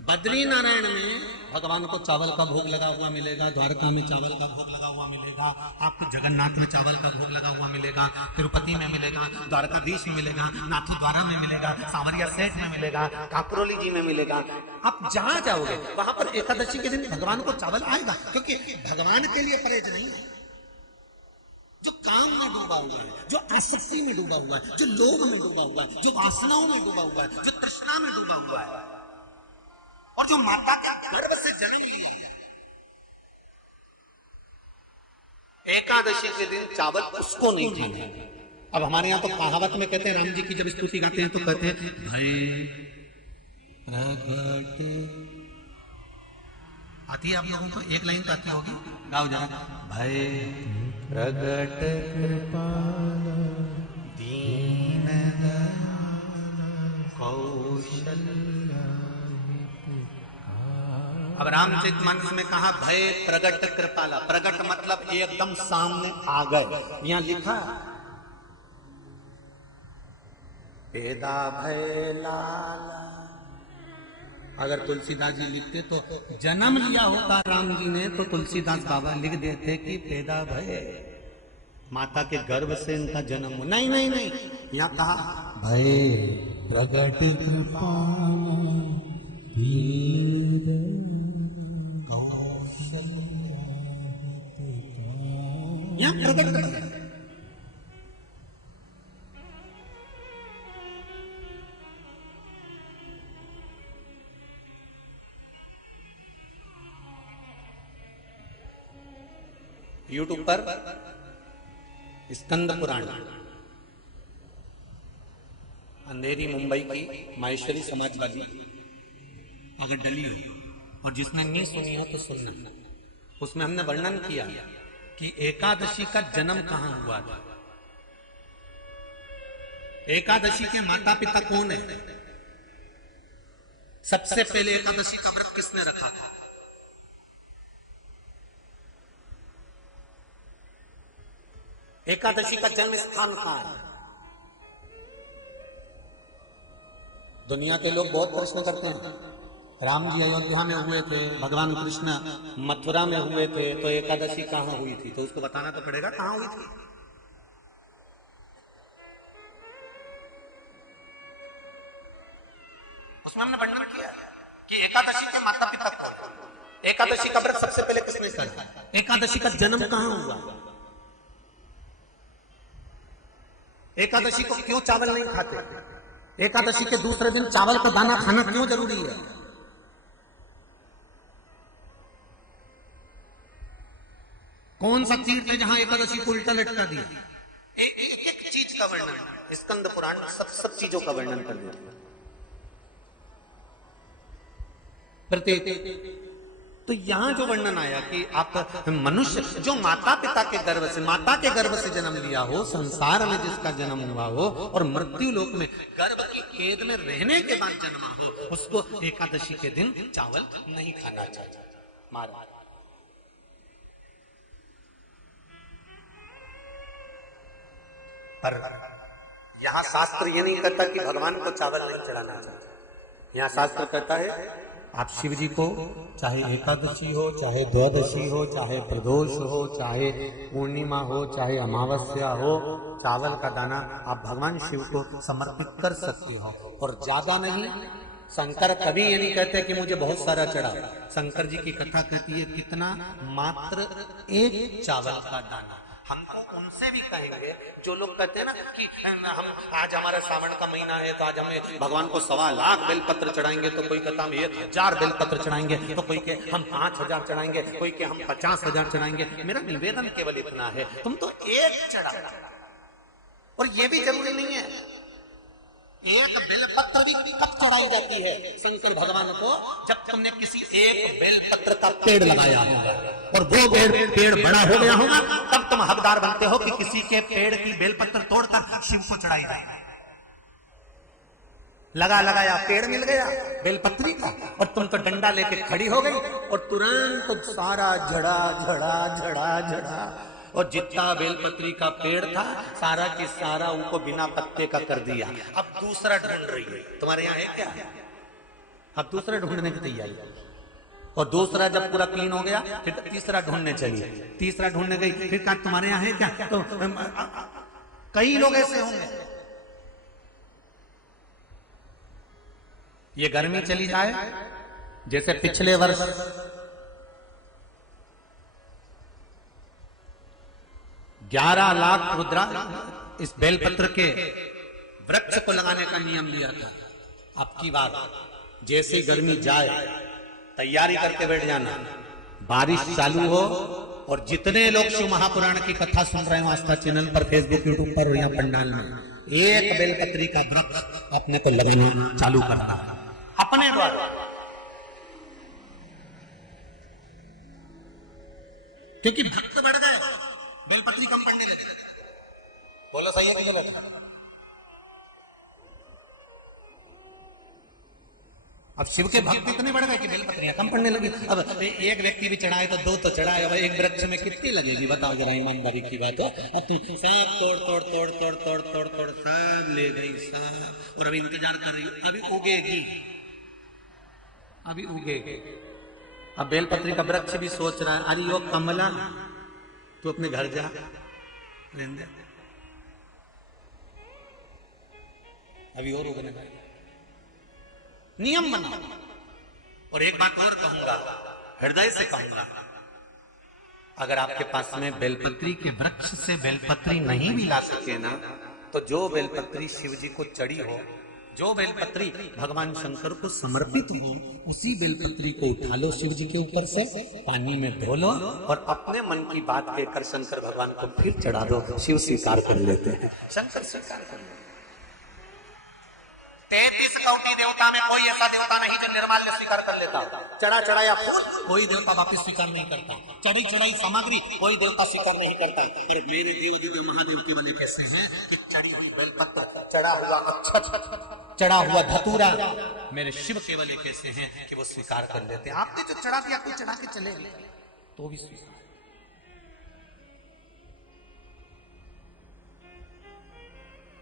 बद्री नारायण में भगवान को चावल का भोग लगा हुआ मिलेगा, द्वारका में चावल का भोग लगा हुआ मिलेगा, आपको जगन्नाथ में चावल का भोग लगा हुआ मिलेगा, तिरुपति में मिलेगा, द्वारकाधीश में मिलेगा, नाथद्वारा में मिलेगा, सांवरिया सेठ में मिलेगा, काकरोली जी में मिलेगा। आप जहां जाओगे वहां पर एकादशी के दिन भगवान को चावल आएगा, क्योंकि भगवान के लिए परहेज नहीं है। जो काम में डूबा हुआ है, जो आसक्ति में डूबा हुआ है, जो लोभ में डूबा हुआ है, जो वासनाओं में डूबा हुआ है, जो तृष्णा में डूबा हुआ है, और जो माता के गर्भ से जन्म लिया है, एकादशी के दिन चावल उसको नहीं खाना है। अब हमारे यहाँ तो कहावत में कहते हैं, राम जी की जब स्तुति गाते हैं तो कहते हैं भय प्रगट, आती है आप लोगों को? एक लाइन तो आती होगी, गाओ जरा। भय प्रगट कृपाल दीन कौशल्या। अब रामचरितमानस में कहा भय प्रगट कृपाला। प्रगट मतलब एकदम सामने आ गए। यहां लिखा पेदा भय लाला। अगर तुलसीदास जी लिखते तो जन्म लिया होता राम जी ने तो तुलसीदास बाबा लिख देते कि पैदा भय, माता के गर्भ से इनका जन्म हो। नहीं नहीं नहीं, यहाँ कहा भय प्रगट कृपा, यहाँ प्रगट कृपा। यूट्यूब पर स्कंद पुराण, अंधेरी मुंबई की माहेश्वरी समाजवादी अगर डली हुई, और जिसने नहीं सुनी हो तो सुनना। उसमें हमने वर्णन किया कि एकादशी का जन्म कहां हुआ था। एकादशी के माता पिता कौन है? सबसे पहले एकादशी का व्रत किसने रखा था? एकादशी का जन्म स्थान कहां है? दुनिया के लोग बहुत प्रश्न करते हैं, राम जी अयोध्या में हुए थे, भगवान कृष्ण मथुरा में हुए थे, तो एकादशी कहां हुई थी? तो उसको बताना तो पड़ेगा कहां हुई थी। उसमें हमने वर्णन किया कि एकादशी के माता पिता कौन? एकादशी का व्रत सबसे पहले किसने किया? एकादशी का जन्म कहां हुआ? एकादशी को क्यों चावल नहीं खाते? एकादशी के दूसरे दिन चावल का दाना खाना क्यों जरूरी है? कौन सा तीर्थ है जहां एकादशी को उल्टा लटका दिया? एक एक चीज का वर्णन स्कंद पुराण सब चीजों का वर्णन कर देता है। प्रत्येक तो यहां जो वर्णन आया कि आप मनुष्य जो माता पिता के गर्भ से, माता के गर्भ से जन्म लिया हो, संसार में जिसका जन्म हुआ हो और मृत्यु लोक में गर्भ की कैद में रहने के बाद जन्मा हो, उसको एकादशी के दिन चावल नहीं खाना चाहिए। मारा पर यहां शास्त्र ये नहीं कहता कि भगवान को चावल नहीं चढ़ाना चाहिए। यहां शास्त्र कहता है आप शिव जी को चाहे एकादशी हो, चाहे द्वादशी हो, चाहे प्रदोष हो, चाहे पूर्णिमा हो, चाहे अमावस्या हो, चावल का दाना आप भगवान शिव को समर्पित कर सकते हो, और ज्यादा नहीं। शंकर कभी ये नहीं कहते कि मुझे बहुत सारा चढ़ा। शंकर जी की कथा कहती है कितना? मात्र एक चावल का दाना। हमको उनसे भी कहेंगे जो लोग कहते हैं ना कि हम आज हमारा श्रावण का महीना है तो आज हमें भगवान को 1.25 लाख बेलपत्र चढ़ाएंगे, तो कोई कहता हम 1000 बेलपत्र चढ़ाएंगे, तो कोई के हम 5000 चढ़ाएंगे, कोई के हम 50,000 चढ़ाएंगे। मेरा निवेदन केवल इतना है, तुम तो एक चढ़ाना। और ये भी जरूरी नहीं है एक बेलपत्र भी कब चढ़ाई जाती है शंकर भगवान को? जब तुमने किसी एक बेलपत्र का पेड़ लगाया और वो पेड़ बड़ा हो गया होगा, तब तुम हकदार बनते हो कि किसी के पेड़ की बेलपत्र तोड़कर शिव को चढ़ाई जाए। लगाया पेड़ मिल गया बेलपत्री का, और तुम तो डंडा लेके खड़ी हो गई और तुरंत तो सारा झड़ा और जितना बेलपत्री का पेड़ था सारा की सारा उनको बिना पत्ते का कर दिया। अब दूसरा ढूंढ रही है। तुम्हारे यहाँ है क्या? अब दूसरा ढूंढने की तैयारी। और दूसरा जब पूरा क्लीन हो गया फिर तीसरा ढूंढने चली, तीसरा ढूंढने गई, फिर कहा तुम्हारे यहाँ है क्या? तो कई लोग ऐसे होंगे। ये गर्मी चली जाए, जैसे पिछले वर्ष $11 लाख रुद्रा इस बेलपत्र के वृक्ष को लगाने का नियम लिया था। अब की बार जैसे गर्मी जाए तैयारी करके बैठ जाना, बारिश चालू हो और जितने लोग शिव महापुराण की कथा सुन रहे हो आस्था चैनल पर, फेसबुक, यूट्यूब पर और यहाँ पंडाल में, एक बेलपत्री का वृक्ष अपने को लगाना चालू करना अपने द्वारा, क्योंकि भक्त बढ़ गए, बेलपत्री कम पड़ने लगे। बोलो सही है कि गलत है? अब शिव के भक्त इतने बढ़ गए कि बेलपत्रियां कम पड़ने लगी। अब एक व्यक्ति भी चढ़ाए तो 2 तो चढ़ाए, अब एक वृक्ष में कितनी लगेगी बताओ जरा, ईमानदारी की बात हो। अब तुम सब तोड़ सब ले गई सब, और अभी इंतजार कर रही हो, अभी उगेगी। अब बेलपत्री का वृक्ष भी सोच रहा है, अरे यो कमला तू अपने घर जा, रहने दे, अभी और उगने लगे। नियम बना। और एक बात और कहूंगा, हृदय से कहूंगा, अगर आपके पास में बेलपत्री के वृक्ष से बेलपत्री नहीं भी ला सके ना, तो जो बेलपत्री शिव जी को चढ़ी हो, जो बेलपत्री भगवान शंकर को समर्पित हो, उसी बेलपत्री को उठा लो शिव जी के ऊपर से, पानी में धो लो और अपने मन की बात कहकर शंकर भगवान को फिर चढ़ा दो। शिव स्वीकार कर लेते हैं, शंकर स्वीकार कर लेते हैं। 33 कोटि देवता में कोई ऐसा देवता नहीं जो निर्माल्य स्वीकार कर लेता। चढ़ाया फूल कोई देवता वापस स्वीकार नहीं करता, चढ़ाई सामग्री कोई देवता स्वीकार नहीं करता। और मेरे देव महादेव के बने कैसे हैं कि चढ़ी हुई बेलपत्र, चढ़ा हुआ अक्षत, चढ़ा हुआ धतूरा, मेरे शिव केवल कैसे हैं कि वो स्वीकार कर लेते हैं। आपने जो चढ़ा दिया, कोई चढ़ा के चले तो भी स्वीकार।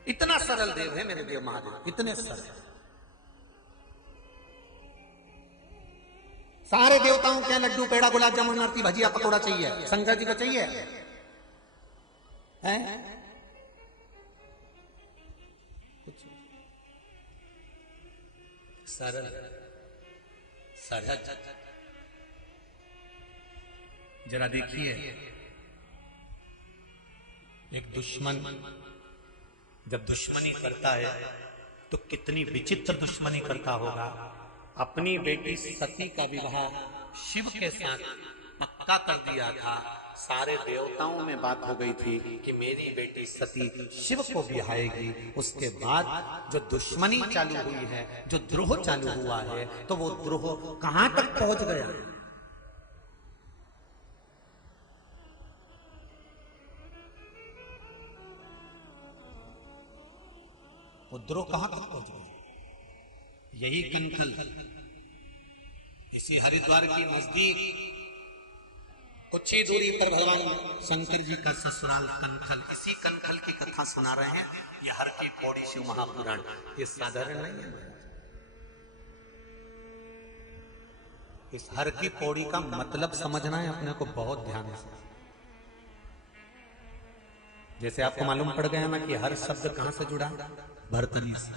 इतना सरल देव है मेरे देव महादेव, इतने सरल। सारे देवताओं के लड्डू, पेड़ा, गुलाब जामुन, आरती, भजिया, पकौड़ा चाहिए, शंकर जी को चाहिए है? कुछ सरल सहज। जरा देखिए, एक दुश्मन जब दुश्मनी करता है तो कितनी विचित्र दुश्मनी करता होगा। अपनी बेटी सती का विवाह शिव के साथ पक्का कर दिया था। सारे देवताओं में बात हो गई थी कि मेरी बेटी सती शिव को बिहाएगी। उसके बाद जो दुश्मनी चालू हुई है, जो द्रोह चालू हुआ है, तो वो द्रोह कहां तक पहुंच गया? वो द्रोह कहां तक पहुंच गया? यही कनखल, इसी हरिद्वार के नजदीक कुछ ही दूरी पर भगवान शंकर जी का ससुराल कनखल, इसी कनखल की कथा सुना रहे हैं। ये हर की पौड़ी शिव महापुराण, ये साधारण नहीं है। इस हर की पौड़ी का मतलब समझना है अपने को बहुत ध्यान से। जैसे आपको मालूम पड़ गया ना कि हर शब्द कहां से जुड़ा, भरतरी से।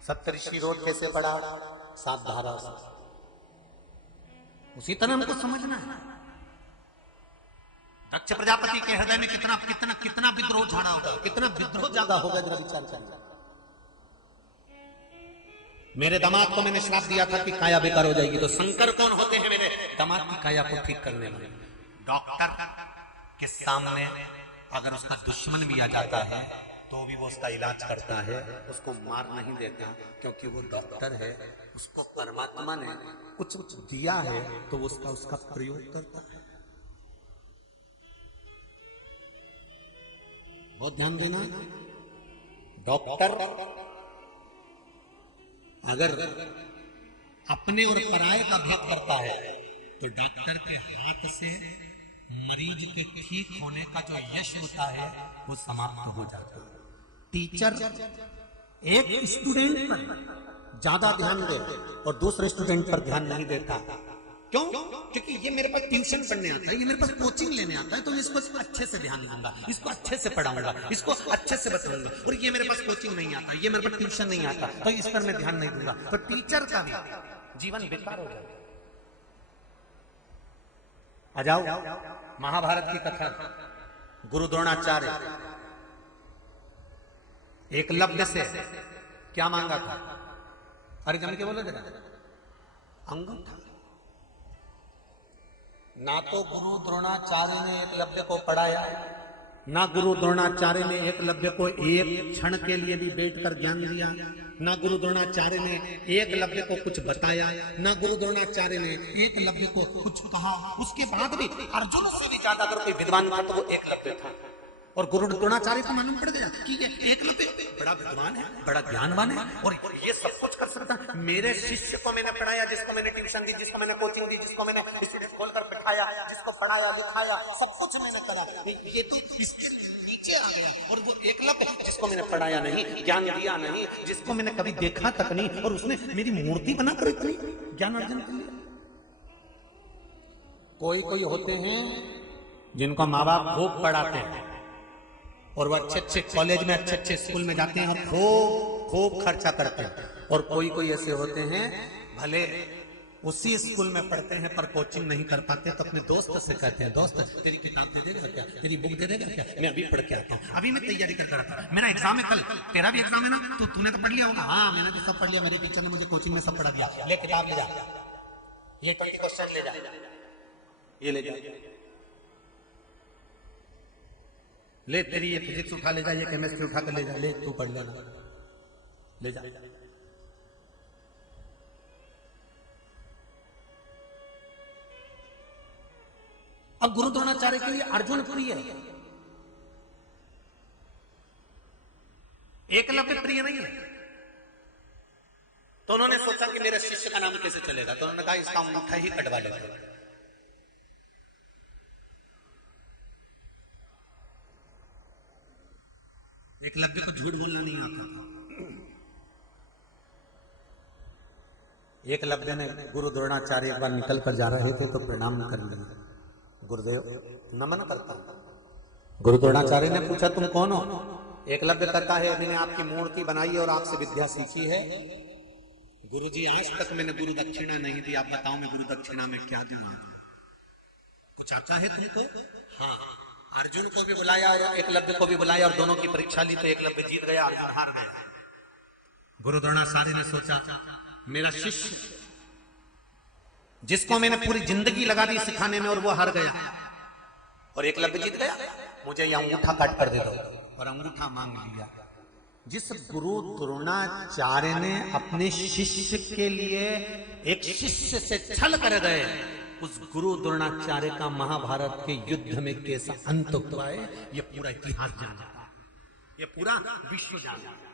सप्तऋषि रोड कैसे पड़ा, 7 धारा से। उसी तरह हमको समझना है। दक्ष प्रजापति के हृदय में कितना कितना कितना विद्रोह झाड़ा होगा, कितना विद्रोह जागा होगा, जरा विचार करिए। मेरे दामाद को मैंने श्राप दिया था कि काया बेकार हो जाएगी, तो शंकर कौन होते हैं मेरे दामाद की काया को ठीक करने वाले? डॉक्टर के सामने अगर उसका दुश्मन भी आ जाता है तो भी वो उसका इलाज करता है, उसको मार नहीं देता, क्योंकि वो डॉक्टर है। उसको परमात्मा ने कुछ दिया है तो वो उसका प्रयोग करता है। बहुत ध्यान देना। डॉक्टर अगर अपने और पराये का भेद करता है तो डॉक्टर के हाथ से मरीज के ठीक होने का जो यश होता है वो समाप्त हो जाता है। टीचर एक स्टूडेंट पर ज्यादा ध्यान दे और दूसरे स्टूडेंट पर ध्यान नहीं देता। क्यों? क्योंकि ये मेरे पास ट्यूशन पढ़ने आता है, ये मेरे पास कोचिंग लेने आता है, तो मैं इसको अच्छे से ध्यान दूंगा, इसको अच्छे से पढ़ाऊंगा, इसको अच्छे से बताऊंगा। और ये मेरे पास कोचिंग नहीं आता, ये मेरे पास ट्यूशन नहीं आता, तो इस पर मैं ध्यान नहीं दूंगा। तो टीचर का भी जीवन बेकार हो जाएगा। आ जाओ महाभारत की कथा। गुरु द्रोणाचार्य एकलव्य से क्या मांगा था? अरे जम के बोलो जरा। अंगूठा। ना तो गुरु द्रोणाचार्य ने एकलव्य को पढ़ाया, ना गुरु द्रोणाचार्य ने एकलव्य को एक क्षण के लिए भी बैठकर ज्ञान दिया, ना गुरु द्रोणाचार्य ने एकलव्य को कुछ बताया, ना गुरु द्रोणाचार्य ने एकलव्य को कुछ कहा। उसके बाद भी अर्जुन से भी ज्यादा अगर कोई विद्वान था तो वो एकलव्य था। और गुरु द्रोणाचार्य को मालूम पड़ गया कि ये एकलव्य बड़ा विद्वान है, बड़ा ज्ञानवान है और ये सब कुछ कर सकता है। मेरे शिष्य को मैंने पढ़ाया, जिसको मैंने ट्यूशन दी, जिसको मैंने कोचिंग दी, जिसको मैंने इंस्टीट्यूट खोलकर बिठाया, जिसको पढ़ाया लिखाया, सब कुछ मैंने करा, ये तो इसके नीचे आ गया। और वो एकलव्य जिसको मैंने पढ़ाया नहीं, ज्ञान दिया नहीं, जिसको मैंने कभी देखा तक नहीं, और उसने मेरी मूर्ति बनाकर इतनी ज्ञान अर्जन कर लिया। कोई कोई होते हैं जिनको माँ बाप खूब पढ़ाते हैं और वो अच्छे अच्छे कॉलेज में, अच्छे अच्छे स्कूल में जाते हैं और खूब खूब खर्चा करते हैं। और कोई कोई ऐसे होते हैं भले उसी स्कूल में पढ़ते हैं पर कोचिंग नहीं कर पाते, तो अपने दोस्त से कहते हैं, दोस्त तेरी किताब दे देगा क्या, तेरी बुक दे देगा क्या, मैं अभी पढ़ के आता हूँ, अभी मैं तैयारी कर रहा था, मेरा एग्जाम है कल, तेरा भी एग्जाम है ना, तो तूने तो पढ़ लिया होगा। हाँ मैंने तो सब पढ़ लिया, मेरी टीचर ने मुझे कोचिंग में सब पढ़ा दिया, ले किताब ले जा, ये 20 क्वेश्चन ले जा, ये ले जा, ले तेरी ये फिजिक्स उठा ले जा, ये केमिस्ट्री उठा कर ले जा, ले तू पढ़ लेना, ले जा। अब गुरु द्रोणाचार्य के लिए अर्जुन प्रिय है, एकलव्य प्रिय नहीं है। तो उन्होंने सोचा कि मेरे शिष्य का नाम कैसे चलेगा, तो उन्होंने कहा इसका अंगूठा ही कटवा लेते। एकलव्य को झूठ बोलना नहीं आता था। एकलव्य ने गुरु द्रोणाचार्य एक बार निकल कर जा रहे थे तो प्रणाम कर लिया, गुरुदेव नमन करता। गुरु द्रोणाचार्य ने पूछा तुम कौन हो? एकलव्य कहता है मैंने आपकी मूर्ति बनाई और आपसे विद्या सीखी है। गुरुजी आज तक मैंने गुरु दक्षिणा नहीं दी, आप बताओ मैं गुरु दक्षिणा में क्या दूं? कुछ आता है तुमको? हाँ। अर्जुन को भी बुलाया और एकलव्य को भी बुलाया और दोनों की परीक्षा ली, तो एकलव्य जीत गया, अर्जुन हार गया। गुरु द्रोणाचार्य ने सोचा मेरा शिष्य जिसको मैंने पूरी जिंदगी लगा दी सिखाने में और वो हार गया और एकलव्य जीत गया, मुझे ये अंगूठा काट कर दे दो। और अंगूठा मांग लिया। जिस गुरु द्रोणाचार्य ने अपने शिष्य के लिए एक शिष्य से छल कर गए, उस गुरु द्रोणाचार्य का महाभारत के युद्ध में कैसा अंत हुआ है ये पूरा इतिहास जान जाता है, ये पूरा विश्व जान जाता है।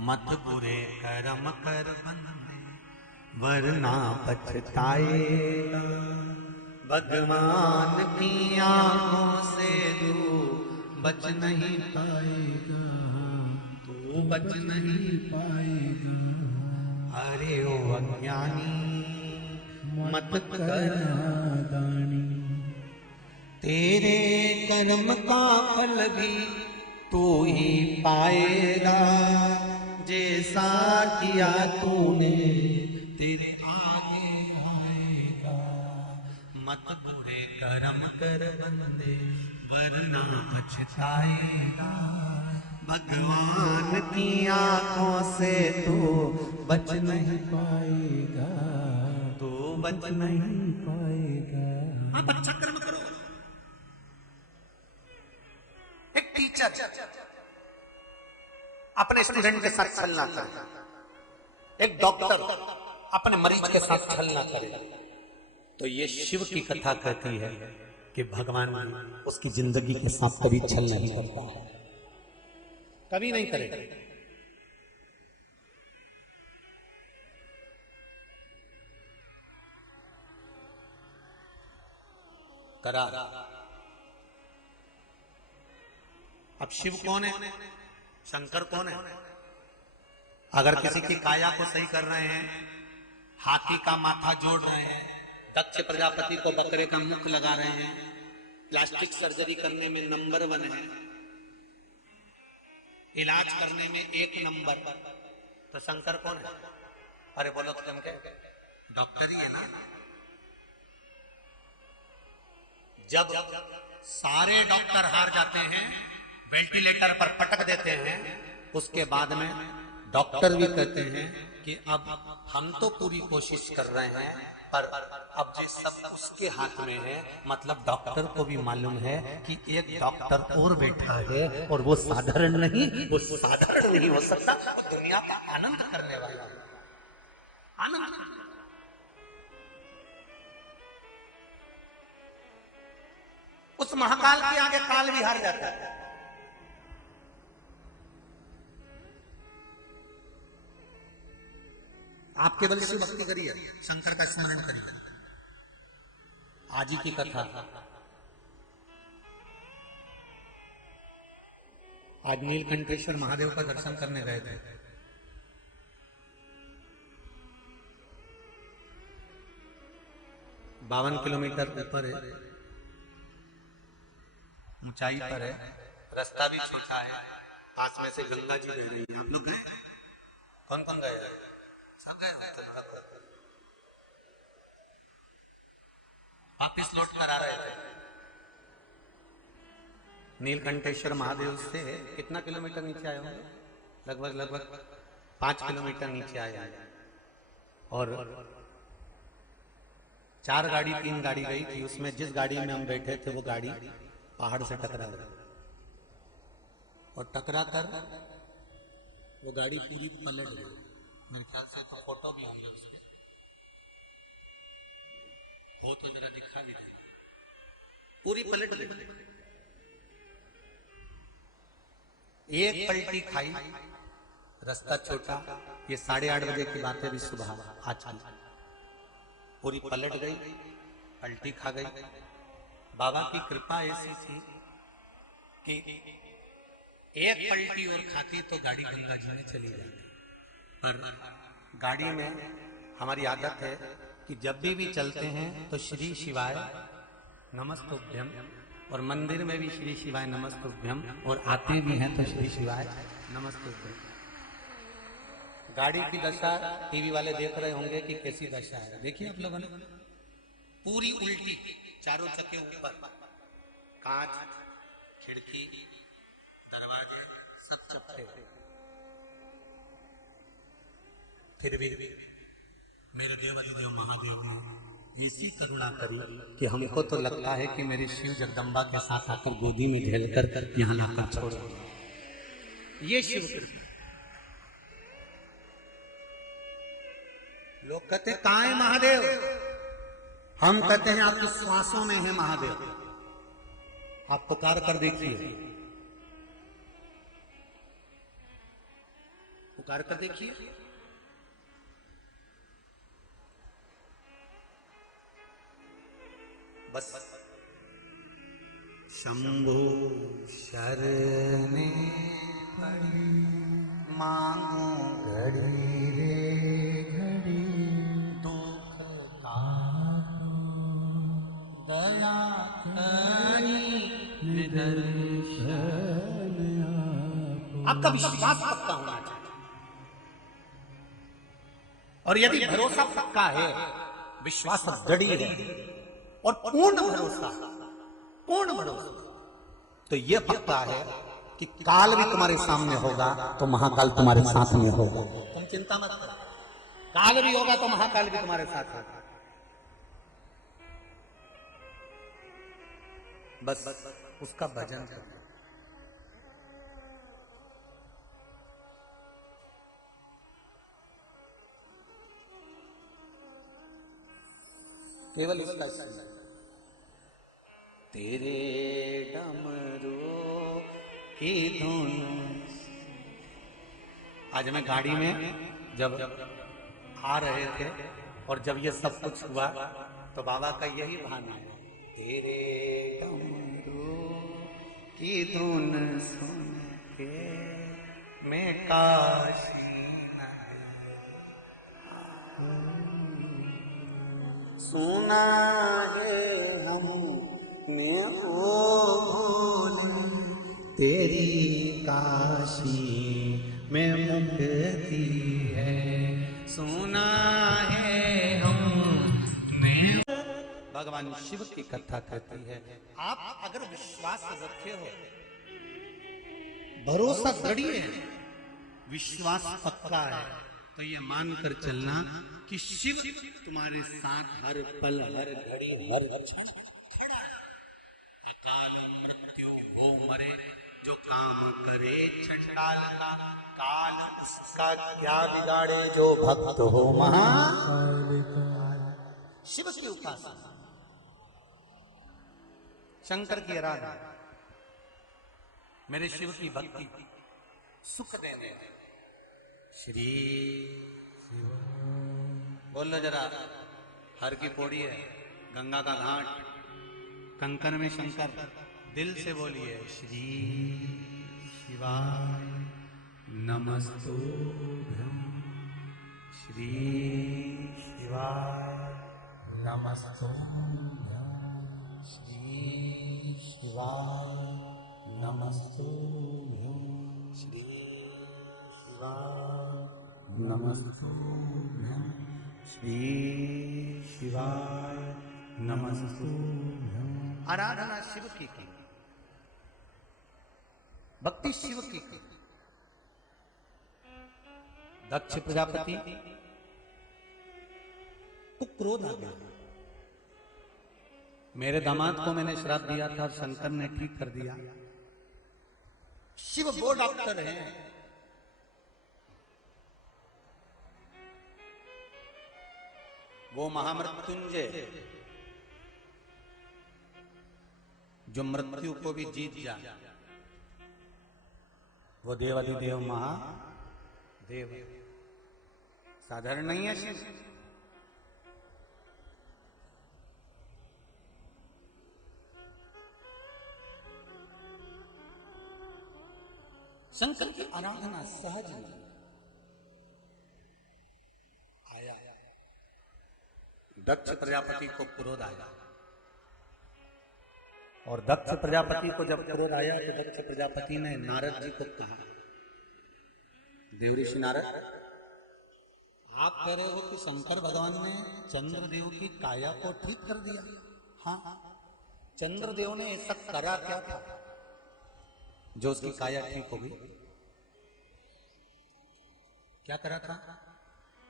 मत बुरे कर्म कर बंदे वरना पछताएगा, भगवान की आंखों से तू बच नहीं पाएगा, तू बच नहीं पाएगा। अरे ओ अज्ञानी मत कर नादानी, तेरे कर्म का फल भी तू ही पाएगा, जैसा किया तूने तेरे आगे आएगा। मत बुरे कर्म कर बंदे वरना पछताएगा, भगवान की आंखों से तू बच नहीं पाएगा, तू बच नहीं पाएगा। आप अच्छा कर्म करो। एक टीचर अपने स्टूडेंट के साथ छल ना करे, एक डॉक्टर अपने मरीज के साथ छल ना करे, तो ये शिव की कथा कहती है कि भगवान उसकी जिंदगी के साथ कभी छल नहीं करता है, कभी नहीं करेगा। करा। अब शिव कौन है, शंकर कौन है? अगर किसी की काया को सही कर रहे हैं, हाथी का माथा जोड़ रहे हैं, दक्ष प्रजापति को बकरे का मुख लगा रहे हैं, प्लास्टिक सर्जरी करने में नंबर 1 है, इलाज करने में 1 नंबर, तो शंकर कौन है? अरे बोलो तो तुम के डॉक्टर ही है ना। जब सारे डॉक्टर हार जाते हैं, वेंटिलेटर पर पटक देते हैं, उसके बाद में डॉक्टर भी कहते हैं कि अब हम तो पूरी कोशिश कर रहे हैं, पर अब जो सब उसके हाथ में है, मतलब डॉक्टर को भी मालूम है कि एक डॉक्टर और बैठा है और वो साधारण नहीं, वो साधारण नहीं हो सकता, वो दुनिया का आनंद करने वाला है, आनंद। उस महाकाल के आगे काल भी हार जाता है। आप केवल शिव भक्ति करिए, शंकर का स्मरण करिए। आज ही की कथा, आज नीलकंठेश्वर महादेव का दर्शन करने गए थे। बावन किलोमीटर ऊपर है, ऊंचाई पर है, रास्ता भी छोटा है, पास में से गंगा जी बह रही है। आप लोग गए? कौन कौन गए? सब गए। वापिस लौट कर आ रहे थे। नीलकंठेश्वर महादेव से कितना किलोमीटर नीचे आए होंगे? लगभग 5 किलोमीटर नीचे आए, और 4 गाड़ी 3 गाड़ी गई थी। उसमें जिस गाड़ी में हम बैठे थे वो गाड़ी पहाड़ से टकरा गई, और टकरा कर वो गाड़ी पूरी पलट गई। मेरे ख्याल से तो फोटो भी हुई है उसमें, वो तो जरा दिखा भी दे। पूरी पलट गई, एक पलटी खाई, रास्ता छोटा, ये 8:30 बजे की बात है, अभी सुबह आज की। पूरी पलट गई, पलटी खा गई। बाबा की कृपा ऐसी थी कि एक पलटी और खाती तो गाड़ी गंगा जी में चली जाती। पर गाड़ी में हमारी आदत है कि जब भी चलते हैं तो श्री शिवाय नमस्तुभ्यम, और मंदिर में भी श्री शिवाय नमस्तुभ्यम, और आते भी हैं तो श्री शिवाय नमस्तुभ्यम। गाड़ी की दशा टीवी वाले देख रहे होंगे कि कैसी दशा है। देखिए आप लोगों ने, पूरी उल्टी, चारों चक्के ऊपर, कांच, खिड़की, दरवाजे सब चपटे। फिर भी मेरे देवाधिदेव महादेव ने ऐसी करुणा करी कि हमको तो लगता है कि मेरी शिव जगदम्बा के साथ आकर गोदी में ढेलकर यहाँ लाकर छोड़ दिया। ये शिव कृपा। लोग कहते हैं कहाँ है महादेव? हम कहते हैं आपकी श्वासों में है महादेव। आप पुकार कर देखिए, पुकार कर देखिए। बस शंभु शरणे पड़ी, मांगो घड़ी रे घड़ी, दुख तारो दया करी निदर्शन। आपका विश्वास पक्का होना चाहिए, और यदि भरोसा पक्का है, विश्वास दृढ़ है और पूर्ण भरोसा, तो यह पक्का है कि काल भी तुम्हारे सामने होगा तो महाकाल तुम्हारे साथ में होगा। तुम चिंता मत करो, काल भी होगा तो महाकाल भी तुम्हारे साथ होगा। बस उसका भजन करो। केवल उसका स्मरण। तेरे डमरू की धुन। आज मैं गाड़ी में जब आ रहे थे और जब ये सब कुछ हुआ तो बाबा का यही बहाना है, तेरे डमरू की धुन सुन के मैं काशी सुना है हमने ओ भूल तेरी काशी में मुक्ति है सुना है हमने। भगवान शिव की कथा कहती है आप अगर विश्वास रखे हो, भरोसा दृढ़ है, विश्वास पक्का है, तो ये मानकर चलना कि शिव तुम्हारे साथ हर पल हर घड़ी हर क्षण खड़ा है। अकाल मृत्यु हो मरे जो काम करे चंडाल का, काल उसका क्या बिगाड़े जो भक्त हो महाकाल का। शिव की उपासना, शंकर की आराधना, मेरे शिव की भक्ति सुख देने श्री शिव। बोलो जरा, हर की पौड़ी है, गंगा का घाट, कंकन में शंकर, दिल से बोलिए श्री शिवाय नमस्तुभ्यं, श्री शिवाय नमस्तुभ्यं, श्री शिवाय नमस्तुभ्यं, श्री शिवाय नमस्तुभ्यं, श्री शिवाय नमस्तुभ्यं। आराधना शिव की भक्ति शिव की। दक्ष प्रजापति को क्रोध आ गया, मेरे दामाद को मैंने श्राप दिया था, शंकर ने ठीक कर दिया। शिव वो डॉक्टर हैं, वो महामृत्युंजय जो मृत्यु को भी जीत जाए, वो देवाधिदेव महादेव, साधारण नहीं है शिव। शंकर की आराधना सहज नहीं आया। दक्ष प्रजापति को क्रोध आया, और दक्ष प्रजापति को जब क्रोध आया तो दक्ष प्रजापति ने नारद जी को कहा, देवऋषि नारद, आप कह रहे हो कि शंकर भगवान ने चंद्रदेव की काया को ठीक कर दिया। हाँ, चंद्रदेव ने ऐसा करा क्या था जो उसकी काया ठीक होगी? क्या करा था?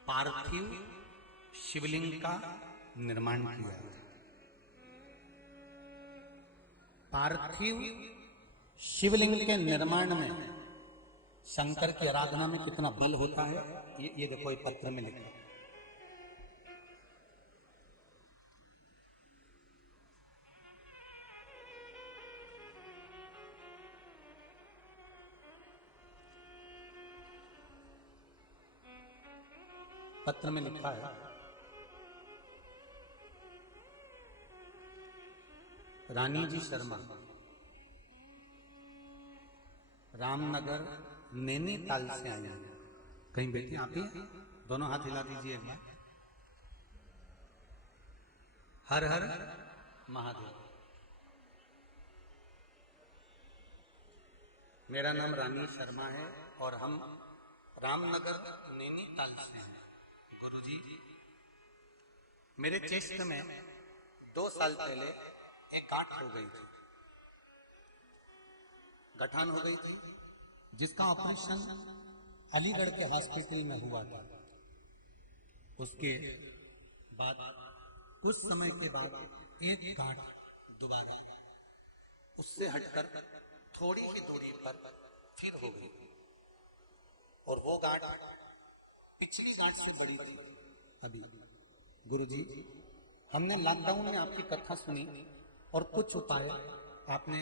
पार्थिव शिवलिंग का निर्माण किया। पार्थिव शिवलिंग के निर्माण में शंकर की आराधना में कितना बल होता है, ये देखो ये पत्र में लिखा। पत्र में लिखा है, रानी जी शर्मा, रामनगर नैनीताल से आई हैं। कहीं बेटी आप ही? दोनों हाथ हिला दीजिए। हर हर महादेव। मेरा नाम रानी शर्मा है और हम रामनगर नैनीताल से हैं। गुरुजी, मेरे चेस्ट में 2 साल पहले एक गांठ हो गई थी, गठान हो गई थी, जिसका ऑपरेशन अलीगढ़ के हॉस्पिटल में हुआ था। उसके बाद कुछ समय के बाद एक गांठ दोबारा उससे हटकर थोड़ी ही दूरी पर फिर हो गई, और वो गांठ पिछली गांठ से बड़ी थी। अभी गुरुजी, हमने लॉकडाउन में आपकी कथा सुनी और कुछ उपाय आपने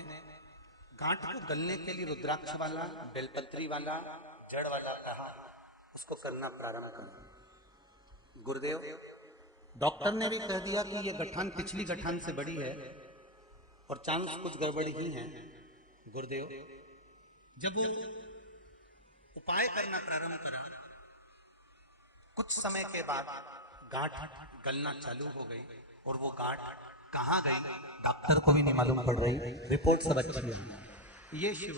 गांठ को गलने के लिए रुद्राक्ष वाला, बेलपत्री वाला, जड़ वाला कहा, उसको करना प्रारंभ करें। गुरुदेव, डॉक्टर ने भी कह दिया कि ये गठान पिछली गठान से बड़ी है और चांस कुछ गड़बड़ी ही है, गुरुदेव जब वो उपाय करना प्रारंभ करा, कुछ समय के बाद गांठ गलना चालू हो गई और वो गांठ कहाँ गई डॉक्टर को भी नहीं मालूम पड़ रही, रिपोर्ट सब अच्छी है। ये शिव,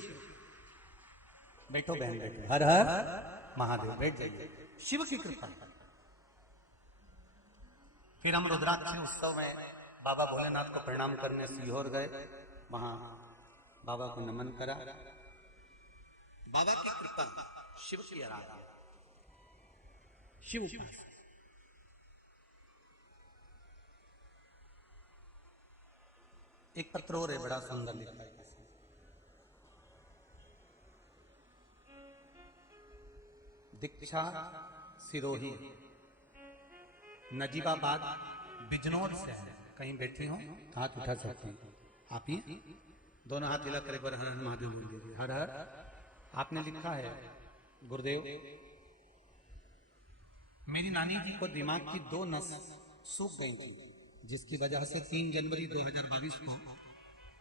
बैठो बहन बैठो, हर हर महादेव, बैठ जाइए, शिव की कृपा। फिर हम रुद्राक्ष उत्सव में बाबा भोलेनाथ को प्रणाम करने सीहोर गए, वहां बाबा को नमन करा। बाबा की कृपा, शिव की आराधना, शिव एक पत्र और है बड़ा सुंदर लिखा है, दीक्षा सिरोही, नजीबाबाद बिजनौर से है। कहीं बैठी हो हाथ उठा सकते हैं आप, ही दोनों हाथ हिला कर एक बार हर हर महादेव बोल दीजिए, हर हर। आपने लिखा है, गुरुदेव मेरी नानी जी को दिमाग की 2 नस सूख गई थी, जिसकी वजह से 3 जनवरी 2022 को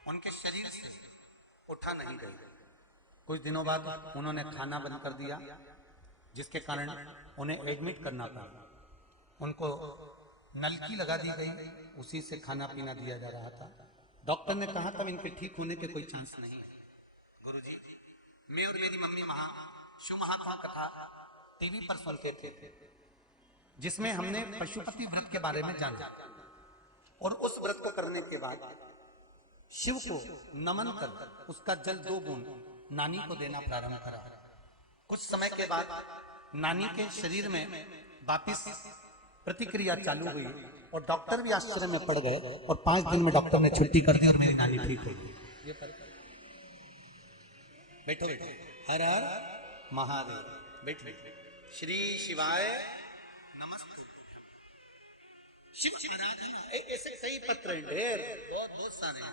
उनके शरीर से उठा नहीं गई। कुछ दिनों बाद उन्होंने खाना बंद कर दिया, जिसके कारण उन्हें एडमिट करना पड़ा। उनको नलकी लगा दी गई, उसी से खाना पीना दिया जा रहा था। डॉक्टर ने कहा तब इनके ठीक होने के कोई चांस नहीं है। गुरुजी, मैं और मेरी मम्मी शिव महात्मा कथा टीवी पर सुनते थे, जिसमें हमने पशुपति व्रत के बारे में जाना, और उस व्रत को करने के बाद शिव को नमन कर उसका जल 2 बूंद नानी को देना प्रारंभ करा। कुछ समय के बाद नानी के शरीर में वापिस प्रतिक्रिया चालू हुई और डॉक्टर भी आश्चर्य में पड़ गए, और 5 दिन में डॉक्टर ने छुट्टी कर दी और मेरी नानी ठीक हो गई। बैठो बैठो, हर हर महादेव, बैठो। श्री शिवाय नमस्ते। शिव आराधना, ऐसे कई पत्र हैं, ढेर, बहुत सारे हैं,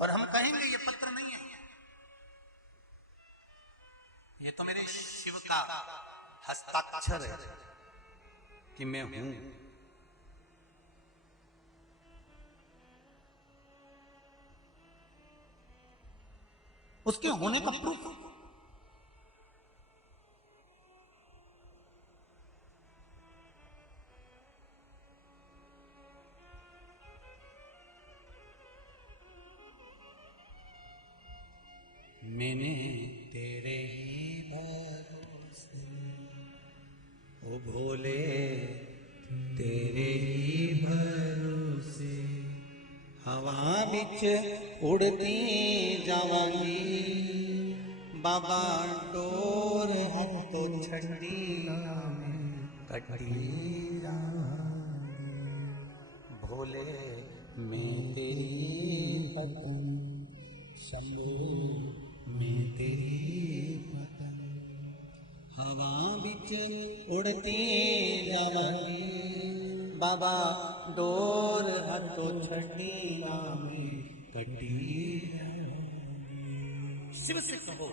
और हम कहेंगे ये पत्र नहीं है, ये तो मेरे शिव का हस्ताक्षर है कि मैं हूं। उसके होने का प्रूफ। मैंने तेरे ही भरोसे, ओ भोले तेरे ही भरोसे, हवा बिच उड़ती जावांगी, बाबा डोर हाथों छड़ी कटी जावांगी, भोले मैं तेरी पतन, शंभू मैं तेरी पतन, हवा बिच उड़ती जावांगी, बाबा डोर हाथों छड़ी कटी। शिव से कहो,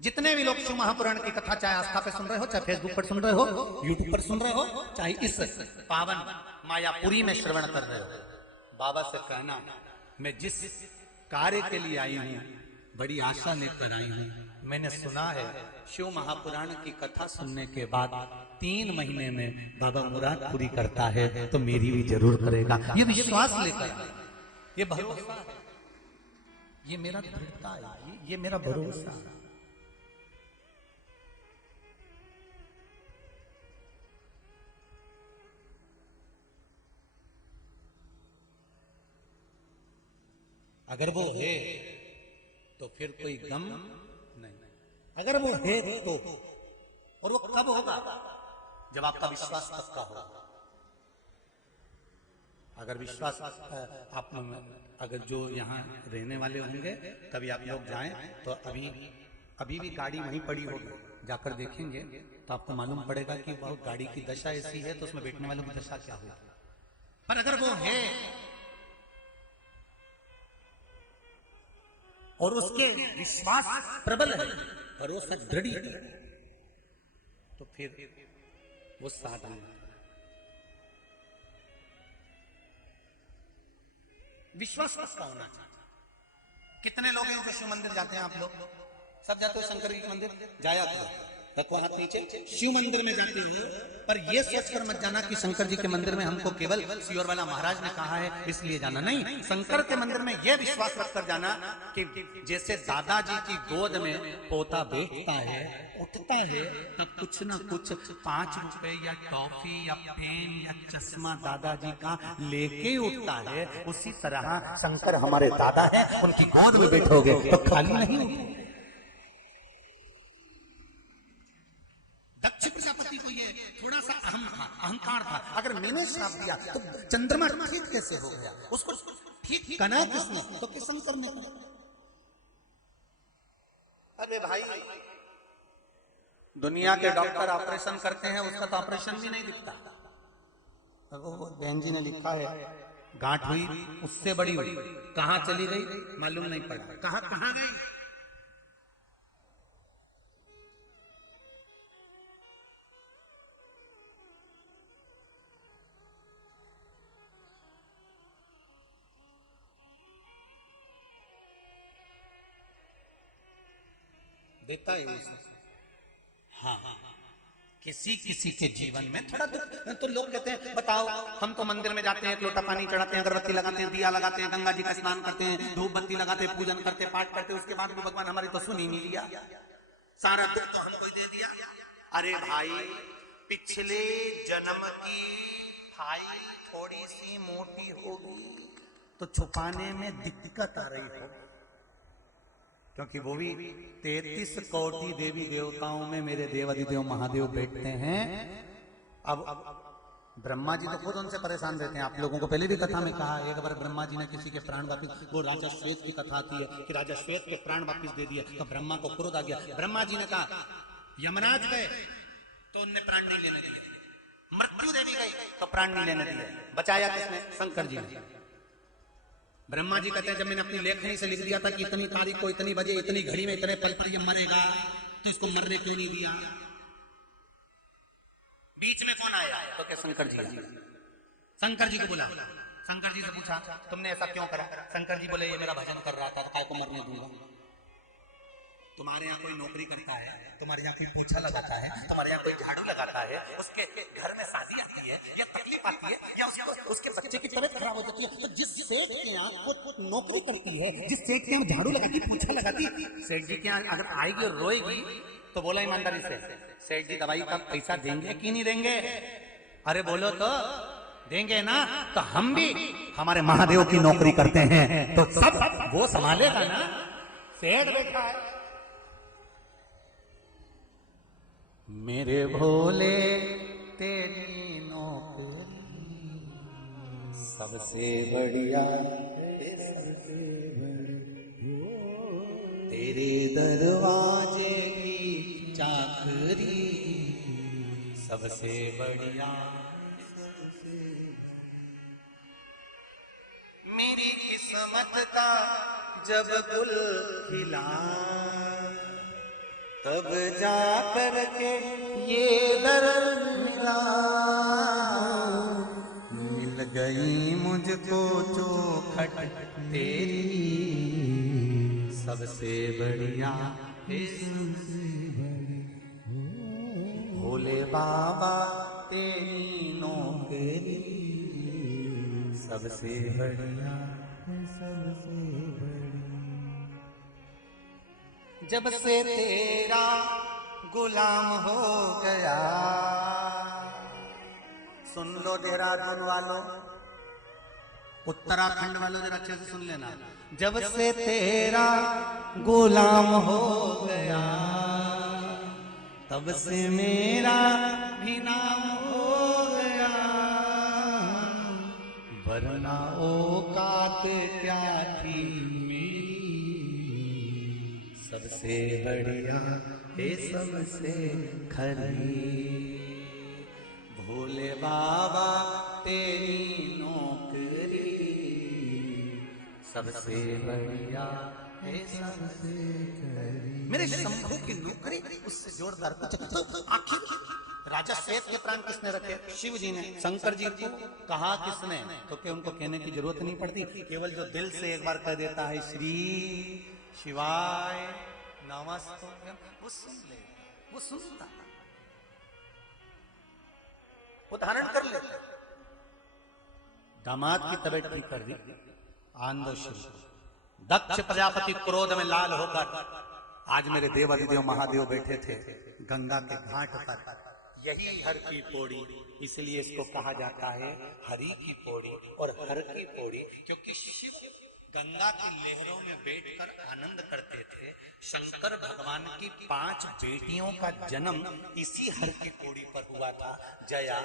जितने भी लोग शिव महापुराण की कथा चाहे आस्था पे सुन रहे हो, चाहे फेसबुक पर सुन रहे हो, यूट्यूब पर सुन रहे हो, चाहे इस पावन मायापुरी में श्रवण कर रहे हो, बाबा से कहना मैं जिस कार्य के लिए आई हूं, बड़ी आशा लेकर आई हूं। मैंने सुना है शिव महापुराण की कथा सुनने के बाद 3 महीने में बाबा मुराद पूरी करता है, तो मेरी भी जरूर करेगा। ये विश्वास लेकर, ये भरोसा है, ये मेरा दृढ़ता है, ये मेरा भरोसा है। अगर वो है तो फिर कोई गम नहीं, अगर वो है तो, और वो कब होगा? जब आपका विश्वास पक्का होगा। अगर विश्वास आप अगर जो यहाँ रहने वाले होंगे, कभी आप लोग जाएं तो अभी भी गाड़ी वहीं पड़ी होगी, जाकर देखेंगे तो आपको मालूम पड़ेगा कि वो गाड़ी की दशा ऐसी है तो उसमें बैठने वालों की दशा क्या होगी। पर अगर वो है और उसके विश्वास प्रबल है, भरोसा दृढ़ है, तो फिर वो साधन। विश्वास पक्का होना चाहिए। कितने लोग हैं जो शिव मंदिर जाते हैं? आप लोग सब जाते हो शंकर जी के मंदिर? जाया करो, रखो हाथ नीचे। शिव मंदिर में जाते हो, पर ये सोचकर मत जाना कि शंकर जी के मंदिर में हमको केवल सियोर वाला महाराज ने कहा है इसलिए जाना। नहीं, शंकर के मंदिर में यह विश्वास रखकर जाना कि जैसे दादाजी की गोद में पोता बैठता है, उठता है, तब कुछ ना कुछ 5 रुपए या टॉफी या पेन या चश्मा दादाजी का लेके उठता है। उसी तरह शंकर हमारे दादा है, उनकी गोद में बैठोगे तो खाली नहीं होगे। दक्ष प्रजापति को ये थोड़ा सा अहंकार था, अगर मैंने श्राप दिया तो चंद्रमा ठीक कैसे हो गया? उसको ठीक करना किसने? तो किस शंकर ने करा। अरे भाई, दुनिया के डॉक्टर ऑपरेशन करते हैं, उसका तो ऑपरेशन भी नहीं दिखता। वो बहन जी ने लिखा है गांठ हुई, उससे बड़ी हुई, कहां चली गई मालूम नहीं पड़ा, कहां गई। देता ही हाँ, किसी किसी के जीवन में थोड़ा तो लोग कहते हैं बताओ, हम तो मंदिर में जाते हैं, एक लोटा पानी चढ़ाते हैं, अगरबत्ती लगाते हैं, दिया लगाते हैं, गंगा जी का स्नान करते हैं, धूप बत्ती लगाते हैं, पूजन करते हैं, पाठ करते हैं, उसके बाद भी भगवान हमारी तो सुन ही नहीं लिया, सारा दुख तो हमको ही दे दिया। अरे भाई, पिछले जन्म की फाइल थोड़ी सी मोटी होगी तो छुपाने में दिक्कत आ रही हो, क्योंकि वो भी 33 कोटि देवी देवताओं में मेरे देवाधिदेव महादेव बैठते हैं। अब ब्रह्मा जी तो खुद उनसे परेशान रहते हैं। आप लोगों को पहले भी कथा में कहा, एक बार ब्रह्मा जी ने किसी के प्राण वापिस, वो राजा श्वेत की कथा आती है कि राजा श्वेत के प्राण वापिस दे दिए तो ब्रह्मा को क्रोध आ गया। ब्रह्मा जी ने कहा यमराज गए तो उनने प्राण नहीं लेने दिए, मृत्यु देवी गई तो प्राण नहीं लेने दिए, बचाया किसने? शंकर जी ने। ब्रह्मा जी कहते हैं जब मैंने अपनी लेखनी से लिख दिया था कि इतनी तारीख को इतनी बजे इतनी घड़ी में इतने पल पर ये मरेगा, तो इसको मरने क्यों नहीं दिया? बीच में कौन आया? तो क्या शंकर जी। शंकर जी को बुला, शंकर जी से पूछा तुमने ऐसा क्यों करा? शंकर जी बोले ये मेरा भजन कर रहा था तो काय को मरने दूंगा। तुम्हारे यहाँ कोई नौकरी करता है, तुम्हारे यहाँ कोई पोछा लगाता है, तुम्हारे यहाँ कोई झाड़ू लगाता है, उसके घर में शादी आती है या तकलीफ आती है या उसके बच्चे की तबीयत खराब हो जाती है, तो जिस सेठ के यहाँ वो नौकरी करती है, जिस सेठ के यहाँ झाड़ू लगाती, पोछा लगाती, सेठ जी के यहाँ अगर आएगी और रोएगी तो बोला ईमानदारी से सेठ जी दवाई का पैसा देंगे कि नहीं देंगे? अरे बोलो तो देंगे ना। तो हम भी हमारे महादेव की नौकरी करते हैं तो सब वो संभालेगा ना, सेठ बैठा है। मेरे भोले तेरी नौकरी सबसे बढ़िया, तेरे दरवाजे की चाकरी सबसे बढ़िया, मेरी किस्मत का जब गुल खिला तब जा कर के ये दर्द मिला, मिल गई मुझको चौखट तेरी सबसे बढ़िया, भोले बाबा तेरी नौकरी सबसे बढ़िया, सबसे बढ़िया। जब से तेरा गुलाम हो गया, सुन लो देहरादून वालों, उत्तराखंड वालों जरा अच्छे से सुन लेना। जब से तेरा गुलाम हो गया तब से मेरा भी नाम हो गया, वरना औकात क्या थी सबसे बढ़िया हे सबसे खरी, भोले बाबा तेरी नौकरी सबसे बढ़िया हे सबसे खरी। मेरे शंभू की नौकरी उससे जोरदार कुछ तो आखिर राजा श्वेत के प्राण किसने रखे? शिव जी ने। शंकर जी को कहा किसने? तो कि उनको कहने की जरूरत नहीं पड़ती, केवल जो दिल से एक बार कह देता है श्री शिवाय नमस्तुभ्यम, वो सुन ले, वो सुनता, वो धारण कर ले। दामाद की तबीयत ठीक कर दी, आन दो शुरू। दक्ष प्रजापति क्रोध में लाल होकर, आज मेरे देव अधिदेव महादेव बैठे थे गंगा के घाट पर, यही हर की पौड़ी, इसलिए इसको कहा जाता है हरि की पौड़ी और हर की पौड़ी, क्योंकि शिव गंगा की लहरों में बैठकर आनंद करते थे। शंकर भगवान की 5 बेटियों का जन्म इसी हर की पौड़ी पर हुआ था। जया,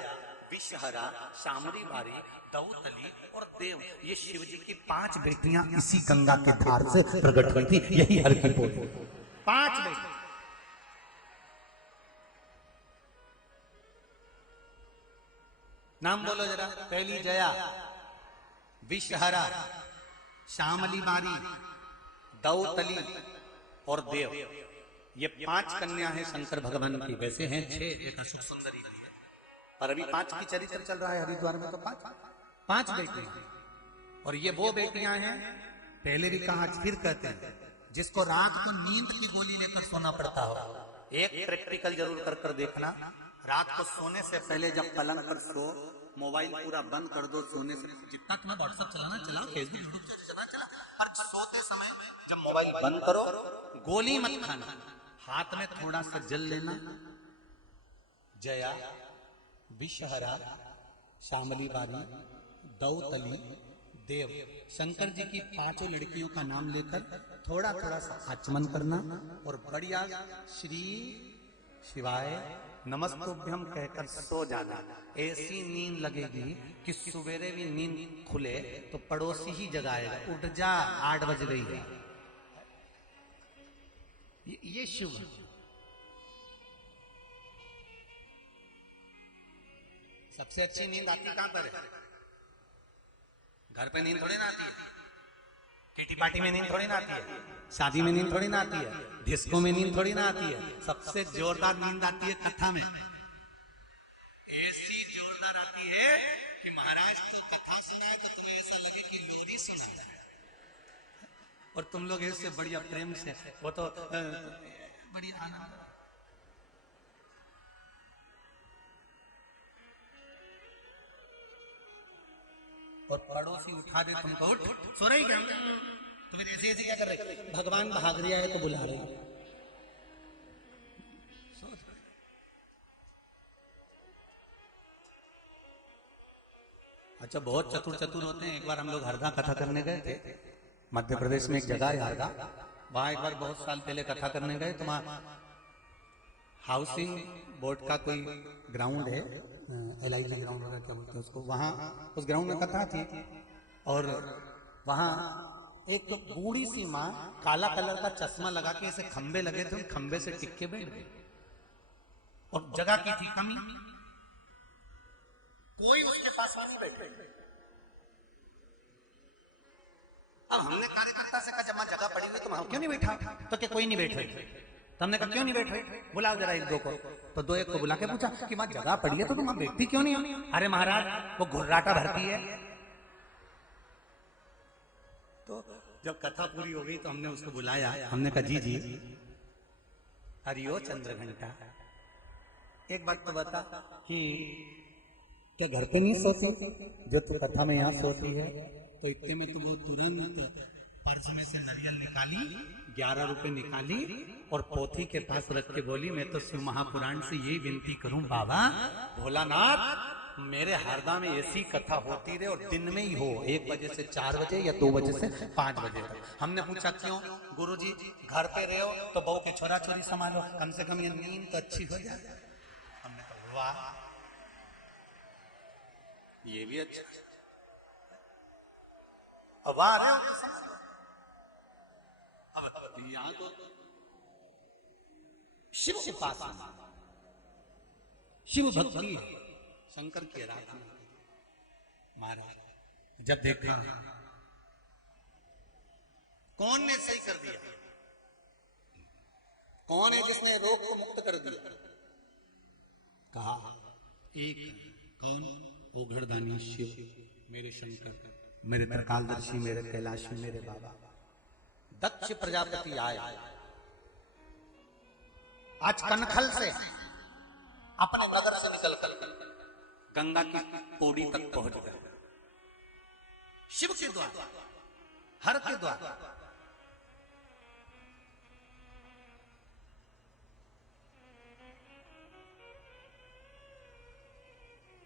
विषहरा, शामरी बारी, दौतली और देव, ये शिव जी की 5 बेटियां इसी गंगा के धार से प्रकट हुई थी, यही हर की पौड़ी। 5 बेटी। नाम बोलो जरा। पहली जया, विषहरा, श्यामली बारी, दौतली और देव, ये 5 कन्या है शंकर भगवान की। वैसे हैं 6, एक अशोक सुंदरी भी है, पर अभी 5 की चरित्र चल रहा है हरिद्वार में, तो 5 बेटियां हैं। और ये वो बेटियां हैं, पहले भी कहा फिर कहते हैं, जिसको रात को नींद की गोली लेकर सोना पड़ता हो। एक प्रैक्टिकल जरूर कर कर देखना, रात को सोने से पहले जब पलंग पर सो, मोबाइल पूरा बंद कर दो। सोने से जितना तुम्हें व्हाट्सएप चलाना चलाओ, फेसबुक यूट्यूब चला, पर सोते समय जब मोबाइल बंद करो, गोली मत खाना, हाथ में थोड़ा सा जल लेना। जया, विषहरा, श्यामली बारी, दौतली, देव, शंकर जी की 5 लड़कियों का नाम लेकर थोड़ा थोड़ा सा आचमन करना और बढ़िया श्री शिवाय नमस्तुभ्यम कहकर सो जाना। ऐसी नींद लगेगी कि सवेरे भी नींद खुले तो पड़ोसी ही जगाएगा, उठ जा 8 बज गई है। ये शुभ। सबसे अच्छी नींद आती कहां पर है? घर पे नींद थोड़ी ना आती है, किटी पार्टी में नींद थोड़ी ना आती है, शादी में नींद थोड़ी ना आती है, डिस्को में नींद थोड़ी ना आती है। सबसे जोरदार नींद आती है कथा में। ऐसी जोरदार आती है कि महाराज तू कथा सुनाए तो तुम्हें ऐसा लगे कि लोरी सुना है, और तुम लोग ऐसे बढ़िया प्रेम से, वो तो बढ़िया आनंद। और पड़ोसी उठा दे तुमको, उठ सो रही क्या, तो फिर ऐसे ऐसे क्या कर रहे? भगवान भाग रिया है तो बुला रहे। अच्छा, बहुत चतुर चतुर होते हैं। एक बार हम लोग हरदा कथा करने गए थे, मध्य प्रदेश में एक जगह है हरदा, वहां एक बार बहुत साल पहले कथा करने गए। तो वहां हाउसिंग बोर्ड का कोई ग्राउंड है, LIG ग्राउंड वगैरह क्या बोलते हैं उसको, वहां उस ग्राउंड में कथा थी। और वहां एक तो बूढ़ी सी माँ काला कलर का चश्मा लगा के ऐसे खंबे लगे थे, खंबे से टिक्के बैठ गए, और जगह की थी कमी, कोई उसके पास नहीं बैठे। अब हमने कार्यकर्ता से कहा, जब वहां जगह पड़ी हुई तो वहां क्यों नहीं बैठा? तो क्या कोई नहीं बैठे? तो हमने कहा क्यों नहीं बैठे, बुलाओ जरा 1-2 को। तो 2-1 को बुला के पूछा कि वहां जगह पड़ी है तो तुम वहां बैठती क्यों नहीं हो? अरे महाराज वो घुर्राटा भरती है। तो जब कथा पूरी हो गई तो हमने उसको बुलाया, हमने कहा जी जी हरिओ चंद्र घंटा, एक बात तो बता कि क्या घर पे नहीं सोती जो तू कथा में यहाँ सोती है? तो इतने में तो वो तुरंत पर्स में से नारियल निकाली, 11 रुपए निकाली और पोथी के पास रख के बोली, मैं तो शिव महापुराण से यही विनती करूं बाबा भोलानाथ, मेरे हरदा में ऐसी कथा होती रहे और दिन में ही हो, 1 बजे से 4 बजे या 2 बजे से 5 बजे तक। हमने पूछा क्यों? गुरुजी घर पे रहे हो तो बहू के छोरा छोरी संभालो, कम से कम ये नींद तो अच्छी हो जाए। हमने कहा वाह, ये भी अच्छा। अब आ रहे हो यहां तो शिव के पास शिव भक्ति, शंकर की आराधना। महाराज जब देखा कौन ने सही कर दिया, कौन है जिसने रोग को मुक्त कर दिया? कहा एक कौन? ओघड़दानी शिव, मेरे शंकर, मेरे त्रिकालदर्शी, मेरे कैलाशी, मेरे बाबा। दक्ष प्रजापति आए आज कनखल से अपने नगर से निकलकर गंगा की पौड़ी तक पहुंच गए। शिव के द्वार, हर के द्वार।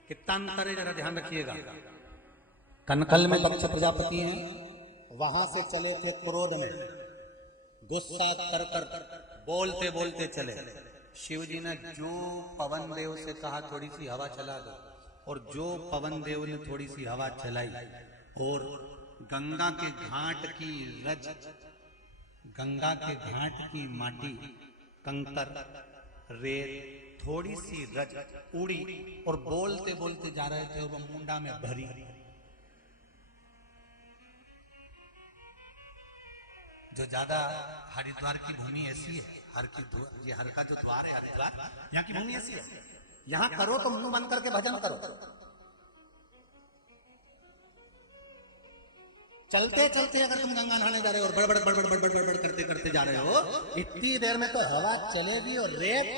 कितना अंतर है जरा ध्यान रखिएगा। कनकल में दक्ष प्रजापति हैं, वहां से चले थे क्रोध में, गुस्सा कर कर बोलते बोलते चले। शिव जी ने जो पवन देव से कहा थोड़ी सी हवा चला दो, और जो पवन देव ने थोड़ी सी हवा चलाई और गंगा के घाट की रज, गंगा के घाट की माटी, कंकर, रेत, थोड़ी सी रज उड़ी और बोलते बोलते जा रहे थे, वो मुंडा में भरी। जो ज्यादा हरिद्वार की भूमि ऐसी है, ये हर का जो द्वार है हरिद्वार, यहाँ की भूमि ऐसी है, यहाँ करो तो मुंह बंद करके भजन करो। चलते चलते अगर तुम गंगा नहाने जा रहे हो और बड़बड़ बड़बड़ बड़बड़ बड़बड़ करते करते जा रहे हो, इतनी देर में तो हवा चलेगी और रेत।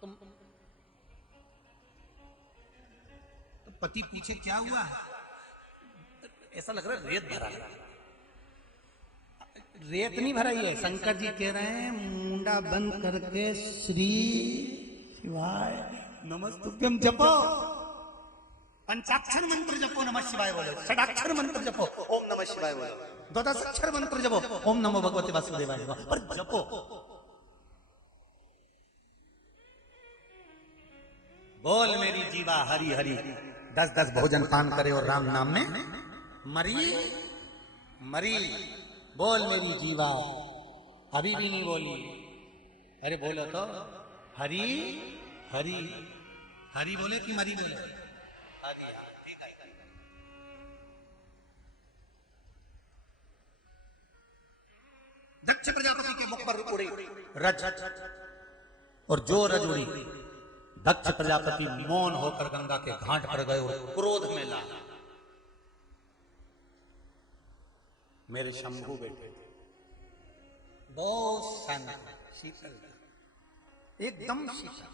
तुम तो पति पूछे क्या हुआ, ऐसा लग रहा है रेत भरा है। रेत नहीं भरा है, शंकर जी कह रहे हैं मुंडा बंद करके श्री शिवाय नमस्तुभ्यम जपो, पंचाक्षर मंत्र जपो, नमः शिवाय बोलो, षडाक्षर मंत्र जपो, ओम नमः शिवाय बोलो, द्वादशाक्षर मंत्र जपो, ओम नमो भगवते वासुदेवाय, पर जपो। बोल मेरी जीवा हरि हरि, 10-10 भोजन पान करे और राम नाम में मरी मरी। बोल मेरी जीवा, अभी भी नहीं बोली, अरे बोलो तो हरि हरि, हरि बोले कि मरी बोले? हरि। ठीक है। दक्ष प्रजापति के मुख पर उड़ी रज, और जो रज उड़ी, दक्ष प्रजापति मौन होकर गंगा के घाट पर गए और क्रोध में ला। मेरे शंभू बैठे थे, बहुत शांत, शीतल, एकदम शीतल।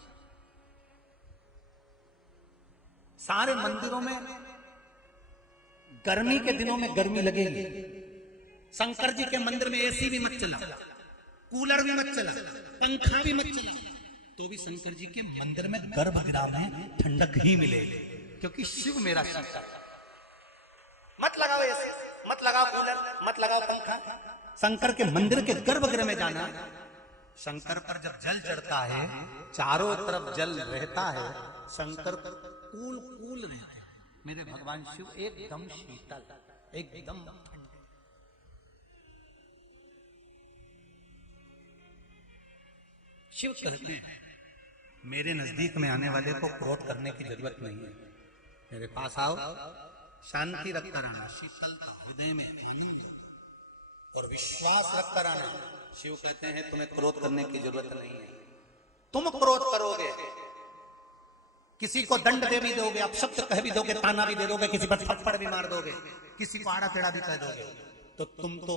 सारे मंदिरों में गर्मी के दिनों में गर्मी लगेगी, शंकर जी के मंदिर में एसी भी मत चला, कूलर भी मत चला, पंखा भी मत चला, तो भी शंकर जी के मंदिर में गर्भगृह में ठंडक ही मिलेगी, क्योंकि शिव मेरा शंकर। मत लगाओ एसी, मत लगाओ कूलर, मत लगाओ पंखा। शंकर के मंदिर के गर्भगृह में जाना, शंकर पर जब जल चढ़ता है, चारों तरफ जल रहता है, शंकर कूल कूल रहते हैं। मेरे भगवान शिव एकदम शीतल, एकदम ठंडे। शिव कहते हैं मेरे नजदीक में आने वाले को क्रोध करने की जरूरत नहीं है, मेरे पास आओ, शांति रखकर आना, शीतलता हृदय में, आनंद और विश्वास रखकर आना। शिव कहते हैं तुम्हें क्रोध करने की जरूरत नहीं है। तुम क्रोध करोगे, किसी को दंड दे भी दोगे, अपशब्द कह भी दोगे, ताना भी दे दोगे, किसी पर थप्पड़ भी मार दोगे, किसी को आड़ा टेढ़ा भी कह दोगे, तो तुम तो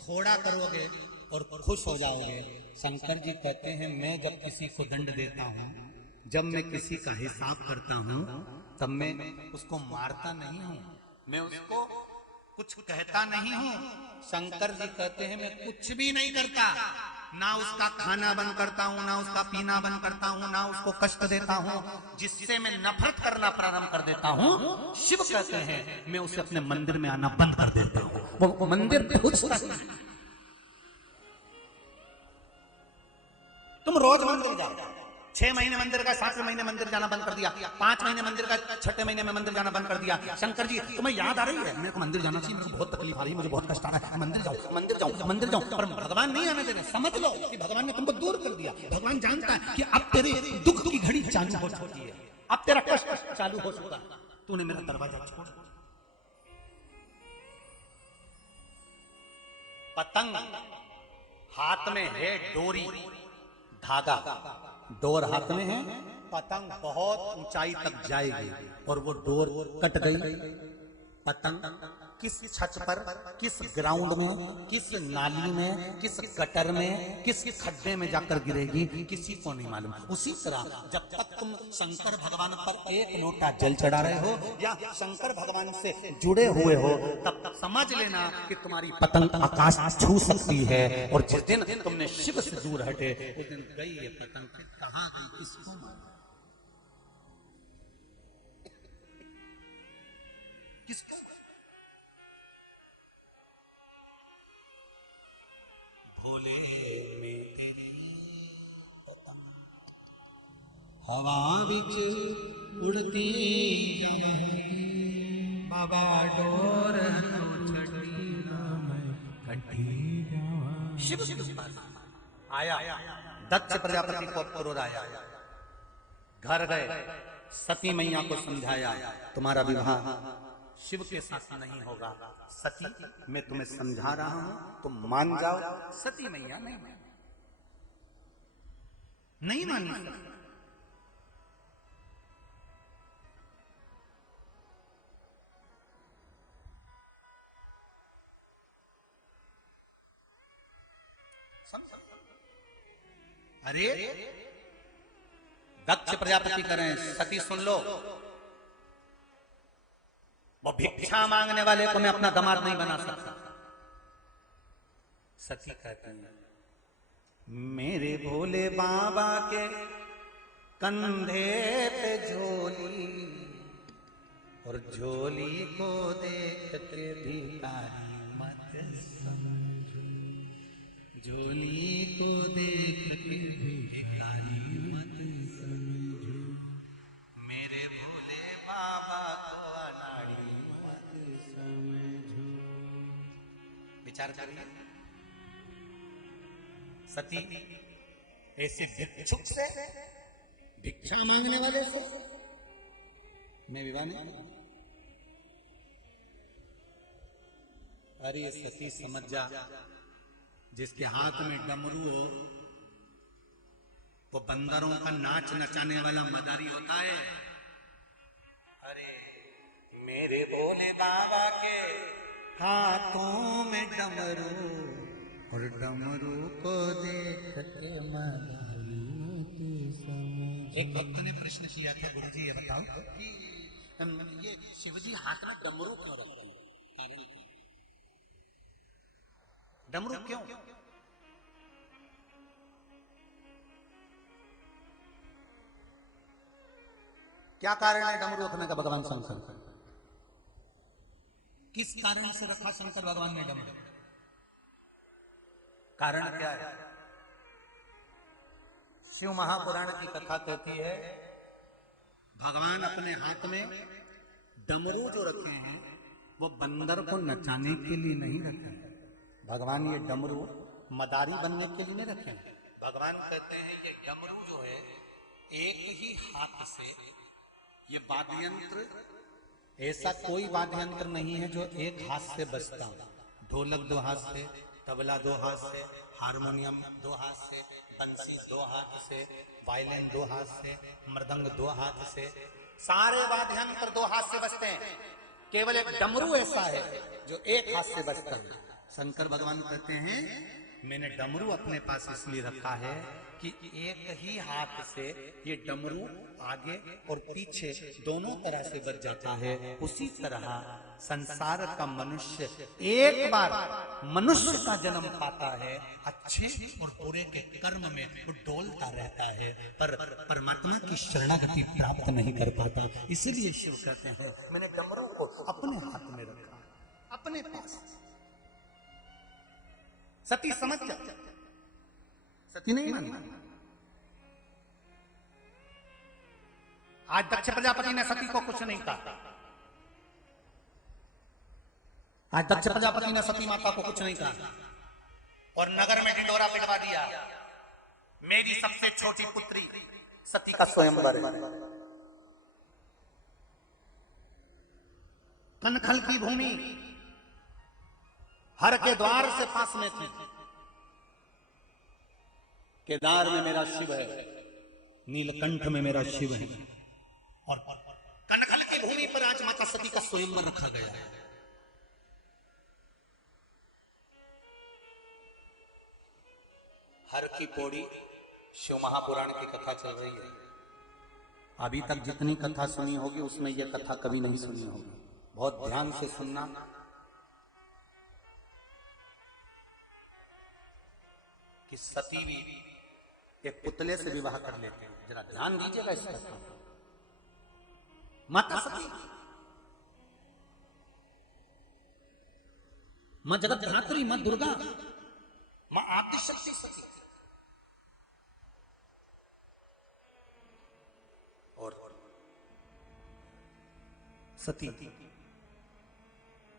थोड़ा करोगे और खुश हो जाओगे। शंकर जी कहते हैं मैं जब किसी को दंड देता हूं, जब मैं किसी का हिसाब करता हूं, तब मैं उसको मारता नहीं हूं, मैं उसको कुछ कहता नहीं हूं। शंकर जी कहते हैं मैं कुछ भी नहीं करता, ना उसका खाना बंद करता हूं, ना उसका पीना बंद करता हूं, ना उसको कष्ट देता हूं, जिससे मैं नफरत करना प्रारंभ कर देता हूं, शिव कहते हैं मैं उसे अपने मंदिर में आना बंद कर देता हूं, वो मंदिर पूछता है। तुम रोज मंदिर जाओ, 6 महीने मंदिर का, 7वें महीने मंदिर जाना बंद कर दिया, 5 महीने मंदिर का, 6ठे महीने में मंदिर जाना बंद कर दिया। शंकर जी तुम्हें याद आ रही है मेरे को मंदिर जाना चाहिए, मेरे को बहुत तकलीफ आ रही है, मुझे बहुत कष्ट आ रहा है, मंदिर जाऊं मंदिर जाऊं मंदिर जाऊं, पर भगवान नहीं आने दे रहे। समझ लो कि भगवान ने तुमको दूर कर दिया। भगवान जानता है कि अब तेरे दुख की घड़ी चालू हो चुकी है, अब तेरा कष्ट चालू हो चुका, तूने मेरा दरवाजा छोड़। पतंग हाथ में है डोरी, धागा, डोर हाथ में है, पतंग बहुत ऊंचाई तक जाएगी और वो डोर कट गई, पतंग किस छत पर, किस ग्राउंड में, किस नाली में, किस गटर में, किस खड्डे में जाकर गिरेगी, किसी को नहीं मालूम। उसी तरह जब तक तुम शंकर भगवान पर एक लोटा जल चढ़ा रहे हो या शंकर भगवान से जुड़े हुए हो, तब तक समझ लेना कि तुम्हारी पतंग आकाश छू सकती है। और जिस दिन तुमने शिव से दूर हटे, उस दिन गई ये पतंग, कहाँ गई किसको मालूम, किसको। भोले में तेरी पतंग हवा बिच उड़ती जावे, बाबा डोर शिव आया। दक्ष प्रजापति को क्रोध आया, घर गए, सती मैया को समझाया, तुम्हारा विवाह शिव के साथ नहीं होगा। सती, मैं तुम्हें समझा रहा हूं, तुम मान जाओ। सती मैया नहीं मानी। अरे दक्ष प्रजापति करें, सती सुन लो, वो भिक्षा मांगने वाले को मैं अपना दामाद नहीं बना सकता। सती कहती है, मेरे भोले बाबा के कंधे पे झोली, और झोली को देख के भिखारी मत समझो, झोली को देख के भिखारी मत समझो, मेरे भोले बाबा को अनाड़ी मत समझो। विचार करिए, सती ऐसे भिक्षुक से, भिक्षा मांगने वाले से मैं विवाह नहीं। अरे सती समझ जा, जिसके हाथ में डमरू हो वो बंदरों का नाच नचाने वाला मदारी होता है। अरे मेरे भोले बाबा के हाथों में डमरू, और डमरू को देख के मदारी की समझ। एक भक्त ने प्रश्न किया था, गुरु जी ये बताओ कि ये शिवजी हाथ में डमरू क्यों रखते हैं, कारण क्या, डमरू क्यों? क्या कारण है डमरू रखने का भगवान शंकर? किस कारण से रखा शंकर भगवान ने डमरू? कारण क्या है? शिव महापुराण की कथा कहती है, भगवान अपने हाथ में डमरू जो रखे हैं वो बंदर को नचाने के लिए नहीं रखे हैं। भगवान ये डमरू मदारी बनने के लिए नहीं रखे हैं। भगवान कहते हैं ये डमरू जो है एक ही हाथ से, ये वाद्य यंत्र ऐसा कोई वाद्य यंत्र नहीं है जो एक हाथ से बजता हो। ढोलक 2 हाथ से, तबला 2 हाथ से, हारमोनियम 2 हाथ से, बंसी 2 हाथ से, वायलिन 2 हाथ से, मृदंग 2 हाथ से, सारे वाद्य यंत्र 2 हाथ से बजते हैं। केवल एक डमरू ऐसा है जो एक हाथ से बजता है। शंकर भगवान कहते हैं मैंने डमरू अपने पास इसलिए रखा है कि एक ही हाथ से ये डमरू आगे और पीछे दोनों तरह से बज जाता है। उसी तरह संसार का मनुष्य एक बार मनुष्य का जन्म पाता है, अच्छे और बुरे के कर्म में वो डोलता रहता है, पर परमात्मा की शरणागति प्राप्त नहीं कर पाता। इसलिए शिव कहते हैं मैंने डमरू को अपने हाथ में रखा, अपने पास। सती समझ जा, सती नहीं मानना। आज दक्ष प्रजापति ने सती को कुछ नहीं कहा। आज दक्ष प्रजापति ने सती माता को कुछ नहीं कहा और नगर में ढिंडोरा पिटवा दिया। मेरी सबसे छोटी पुत्री सती का स्वयंवर है। कनखल की भूमि हर के द्वार से पास में थी। केदार में मेरा शिव है, नीलकंठ में मेरा शिव है। और कनकल की भूमि पर आज माता सती का स्वयंवर रखा गया है। हर की पौड़ी शिव महापुराण की कथा चल रही है। अभी तक जितनी कथा सुनी होगी उसमें यह कथा कभी नहीं सुनी होगी। बहुत ध्यान से सुनना। कि सती भी एक पुतले से विवाह कर लेते हैं। जरा ध्यान दीजिएगा इस कथा पर। माता सती मां जगत धात्री, मां दुर्गा, मां आदि शक्ति सती। और सती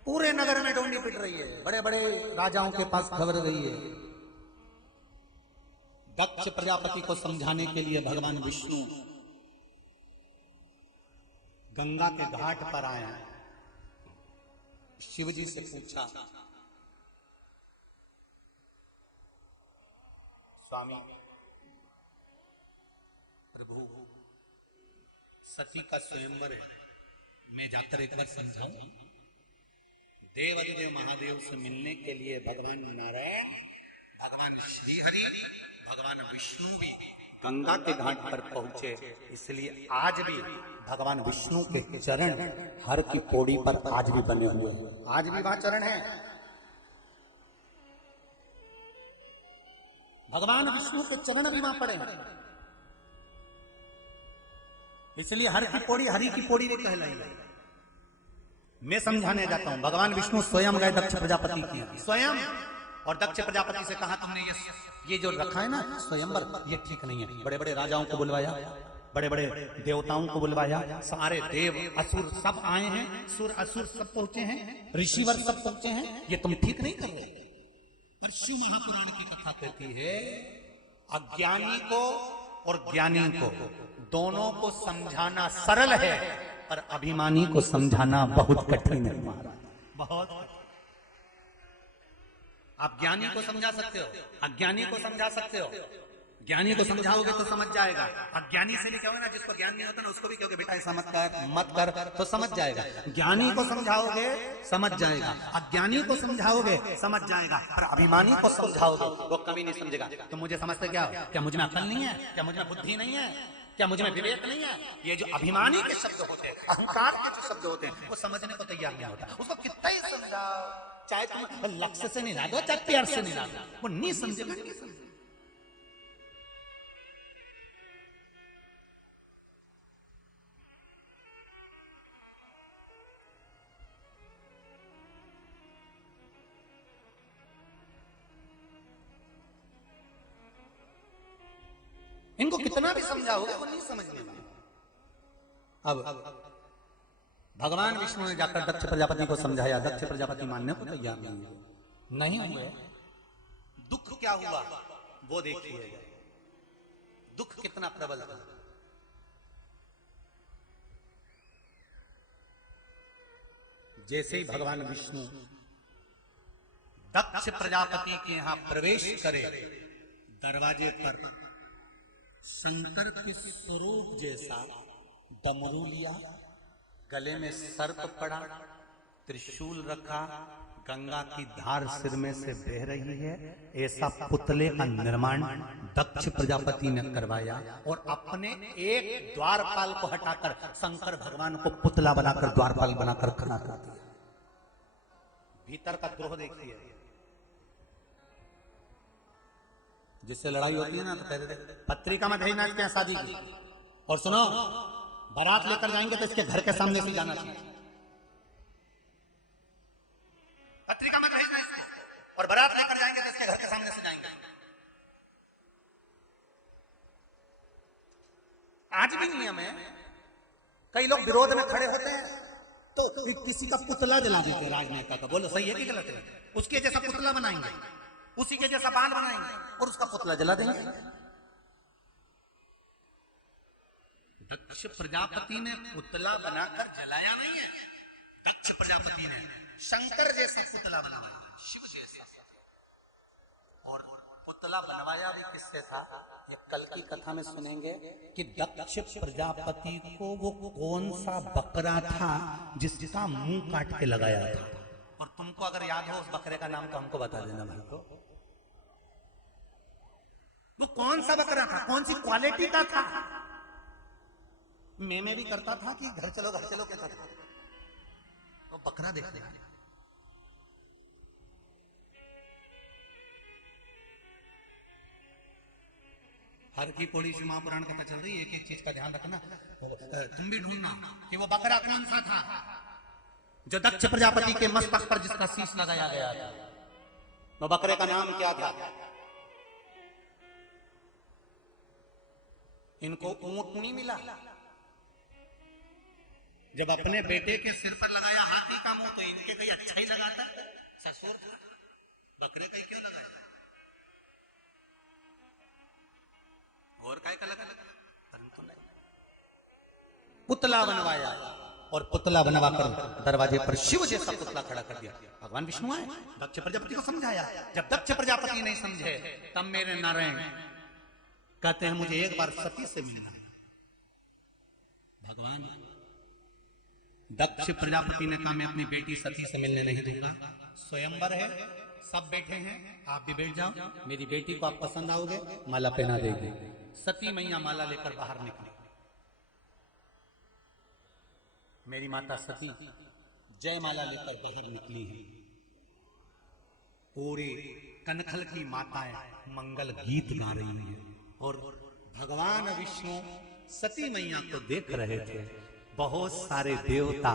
पूरे नगर में डोंडी पिट रही है। बड़े बड़े राजाओं के पास खबर गई है। दक्ष प्रजापति को समझाने के लिए भगवान विष्णु गंगा के घाट पर आए। शिव जी से पूछा, स्वामी प्रभु सती का स्वयंवर है, मैं जाकर एक बार समझाऊं। देवादिदेव महादेव से मिलने के लिए भगवान नारायण, भगवान श्रीहरि, भगवान विष्णु भी गंगा के घाट पर पहुंचे। इसलिए आज भी भगवान विष्णु के चरण हर की पौड़ी पर आज भी बने हुए हैं। आज भी वहां चरण है। भगवान विष्णु के चरण भी वहां पड़े हैं। इसलिए हर की पौड़ी हरि की पौड़ी भी कहलाई है। मैं समझाने जाता हूं। भगवान विष्णु स्वयं गए दक्ष प्रजापति की स्वयं, और दक्ष प्रजापति से कहा, तुमने ये जो रखा है ना स्वयंवर, ये ठीक नहीं है। बड़े बड़े राजाओं को बुलवाया, बड़े बड़े देवताओं को बुलवाया, सारे देव असुर सब आए हैं, सुर असुर सब पहुंचे हैं, ऋषिवर सब पहुंचे हैं, ये तुम ठीक नहीं कर रहे। पर शिव महापुराण की कथा कहती है, अज्ञानी को और ज्ञानी को दोनों को समझाना सरल है, पर अभिमानी को समझाना बहुत कठिन है। बहुत। आप ज्ञानी को समझा सकते हो, अज्ञानी को समझा सकते हो। ज्ञानी को समझाओगे तो समझ जाएगा। अज्ञानी से भी कहोगे ना, जिसको ज्ञान नहीं होता ना, उसको भी कहोगे बेटा ऐसा मत कर तो समझ जाएगा। ज्ञानी को समझाओगे समझ जाएगा, अज्ञानी को समझाओगे समझ जाएगा, पर अभिमानी को समझाओगे वो कभी नहीं समझेगा। तो मुझे समझते क्या हो? क्या मुझ में अकल नहीं है? क्या मुझ में बुद्धि नहीं है? क्या मुझ में विवेक नहीं है? ये जो अभिमानी के शब्द होते हैं, अहंकार के जो शब्द होते हैं, वो समझने को तैयार नहीं होता। उसको कितना ही समझाओ, चाहे तुम लक्ष्य से नहीं ला दो, चाहे प्यार से नहीं ला दो, वो नहीं समझेगा। नहीं समझेगा। इनको कितना भी समझाओगे वो नहीं समझने वाले। अब भगवान विष्णु ने जाकर दक्ष प्रजापति को समझाया, दक्ष प्रजापति मानने को तैयार नहीं हुए। दुख क्या हुआ वो देखिए। दुख कितना प्रबल था। जैसे ही भगवान विष्णु दक्ष प्रजापति के यहां प्रवेश करे, दरवाजे पर शंकर के स्वरूप जैसा डमरू लिया, गले में सर्प पड़ा, त्रिशूल रखा, गंगा की धार सिर में से बह रही है, ऐसा पुतले का निर्माण दक्ष प्रजापति ने करवाया। और अपने एक द्वारपाल को हटाकर शंकर भगवान को पुतला बनाकर द्वारपाल बनाकर खड़ा कर दिया। भीतर का द्रोह देखिए। जिससे लड़ाई होती है ना, तो कहते थे पत्रिका में भेजना इसके यहाँ शादी की, और सुनो बारात लेकर जाएंगे तो इसके घर के सामने से जाना चाहिए। पत्रिका में भेजना इसके, और बारात लेकर जाएंगे तो इसके घर के सामने से जाएंगे। आज भी नियम है। कई लोग विरोध में खड़े होते हैं तो किसी का पुतला जला देते हैं राजनेता का। बोलो सही है कि गलत है? उसके जैसा पुतला बनाएंगे, उसी के जैसा बाल बनाएंगे और उसका पुतला जला देंगे। दक्ष प्रजापति ने पुतला बनाकर जलाया नहीं है, दक्ष प्रजापति ने शंकर जैसा पुतला बनाया, शिव जैसा। और पुतला बनवाया भी किससे था, ये कल की कथा में सुनेंगे कि दक्ष प्रजापति को वो कौन सा बकरा था जिसका मुंह काट के लगाया था। और तुमको अगर याद हो उस बकरे का नाम तो हमको बता देना भाई। तो वो कौन सा बकरा था, कौन सी क्वालिटी का था। मैं भी करता था कि घर चलो कहता था। वो बकरा देख लिया। हर की पौड़ी से महापुराण कथा चल रही है, एक एक चीज का ध्यान रखना। तुम भी ढूंढना कि वो बकरा कौन सा था जो दक्ष प्रजापति के मस्तक पर जिसका शीश लगाया गया था। वो बकरे का नाम क्या था। इनको ऊंट नहीं मिला, जब अपने बेटे के सिर पर लगाया हाथी का मुंह तो इनके कोई अच्छा ही लगाता। ससुर बकरे का क्यों लगाया, और काय का लगा, परंतु नहीं। पुतला बनवाया और पुतला बनवाकर दरवाजे पर शिव जैसा पुतला खड़ा कर दिया। भगवान विष्णु आए, दक्ष प्रजापति को समझाया। जब दक्ष प्रजापति नहीं समझे तब मेरे नारायण कहते हैं मुझे एक बार सती से मिलना है। भगवान दक्ष प्रजापति ने कहा मैं अपनी बेटी सती से मिलने नहीं दूंगा। स्वयंवर है, सब बैठे हैं, आप भी बैठ जाओ, मेरी बेटी को आप पसंद आओगे, माला पहना देगी। सती मैया माला लेकर बाहर निकली। मेरी माता सती जय माला लेकर बाहर निकली है। पूरे कनखल की माताएं मंगल गीत गा रही हैं और भगवान विष्णु सती मैया को देख रहे थे। बहुत सारे देवता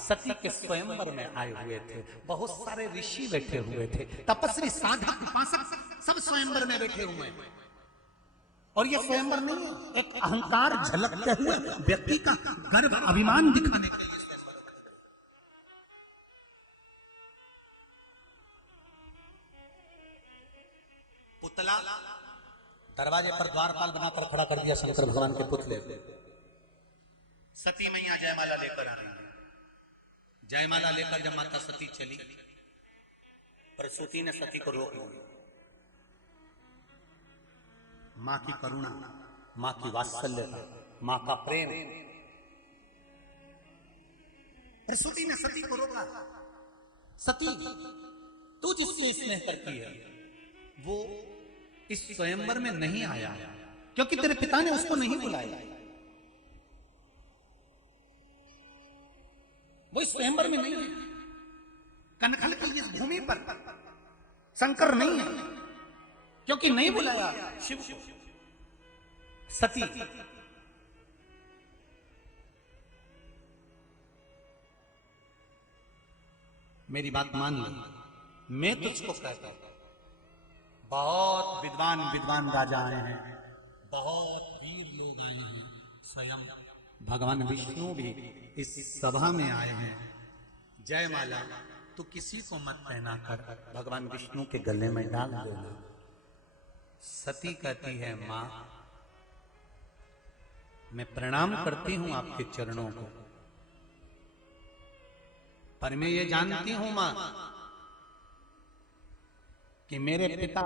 सती के स्वयंवर में आए हुए थे, बहुत सारे ऋषि बैठे हुए थे, तपस्वी साधक उपासक सब स्वयंवर में बैठे हुए हैं। और ये स्वयंवर नहीं, एक अहंकार झलकते हुए व्यक्ति का गर्व अभिमान दिखाने के लिए पुतला दरवाजे पर द्वारपाल बनाकर खड़ा कर दिया शंकर भगवान के पुतले को। सती मैया जयमाला लेकर आ रही है। जयमाला लेकर जब माता सती चली, प्रसूति ने सती को रोक लिया। मां की करुणा, मां की वात्सल्यता, मां का प्रेम। प्रसूति ने सती को रोका। सती तू जिससे स्नेह करती है वो इस स्वयंवर में नहीं आया क्योंकि तेरे पिता ने उसको नहीं बुलाया। वो इस स्वयंवर में नहीं है। कनखल की इस भूमि पर शंकर नहीं है क्योंकि नहीं बुलाया शिव को। सती मेरी बात मान लो, मैं तुझको कहता हूं बहुत विद्वान राजा आए हैं, बहुत वीर लोग आए हैं, स्वयं भगवान विष्णु भी इस सभा में आए हैं। जयमाला तू किसी को मत पहना कर, भगवान विष्णु के गले में डाल देना। सती कहती है मां मैं प्रणाम करती हूं आपके चरणों को, पर मैं ये जानती हूं मां कि मेरे पिता,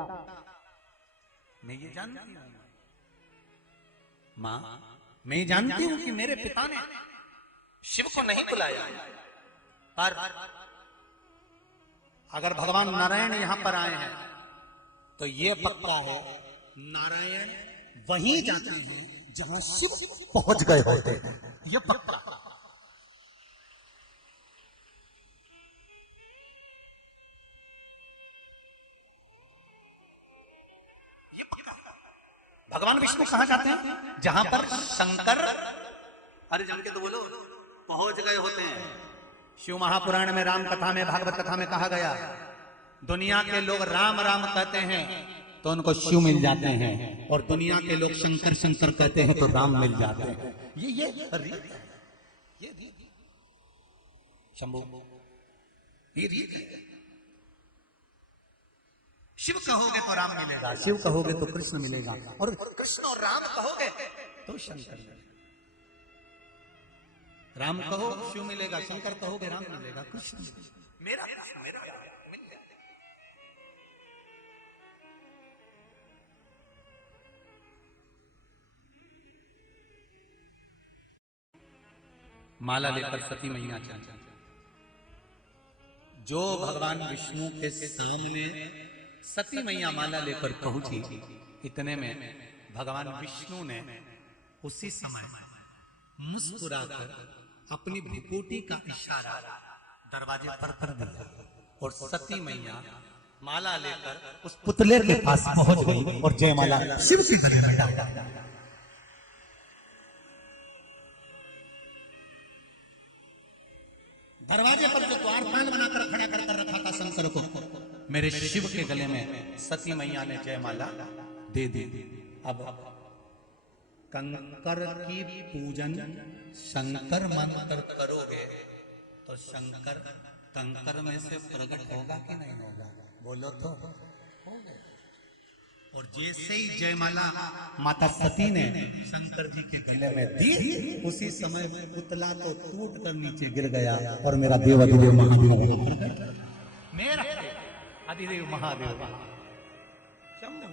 मैं ये जानती हूं मां, मैं ये जानती हूं कि मेरे पिता ने शिव को नहीं बुलाया, पर अगर भगवान नारायण यहां पर आए हैं तो ये पक्का है नारायण वहीं जाते हैं जहां शिव पहुंच गए होते हैं। ये पक्का। भगवान विष्णु कहां जाते हैं? जहां पर शंकर, अरे जान के तो बोलो, पहुंच गए होते हैं। शिव महापुराण में, राम कथा में, भागवत कथा में कहा गया दुनिया के लोग राम राम कहते हैं तो उनको शिव मिल जाते हैं, और दुनिया के लोग शंकर शंकर कहते हैं तो राम मिल जाते हैं। ये शंभू, ये शिव कहोगे तो राम मिलेगा, शिव कहोगे तो कृष्ण मिलेगा, और कृष्ण और राम कहोगे तो शंकर मिलेगा। राम कहो शिव मिलेगा, शंकर कहोगे राम मिलेगा, कृष्ण मिलेगा। मेरा माला लेकर सती मैया चली। जो भगवान विष्णु के सामने सती मैया माला लेकर पहुंची, इतने में भगवान विष्णु ने उसी समय मुस्कुराकर अपनी भ्रिकुटी का इशारा दरवाजे पर कर दिया और सती मैया माला लेकर उस पुतले के पास पहुंच गई और जयमाला शिव के गले में डाल दी। दरवाजे पर जो द्वारपाल बनाकर खड़ा कर रखा था शंकर को, मेरे शिव के गले में सती मैया ने जयमाला दे दी। अब कंकर की पूजन शंकर मंत्र करोगे तो शंकर कंकर में से प्रकट होगा कि नहीं होगा? बोलो तो होगा। और जैसे ही जयमाला माता सती ने शंकर जी के गले में दी, उसी समय पुतला तो टूट कर नीचे गिर गया और मेरा देव अधिदेव महादेव, मेरा अधिदेव महादेव शंभु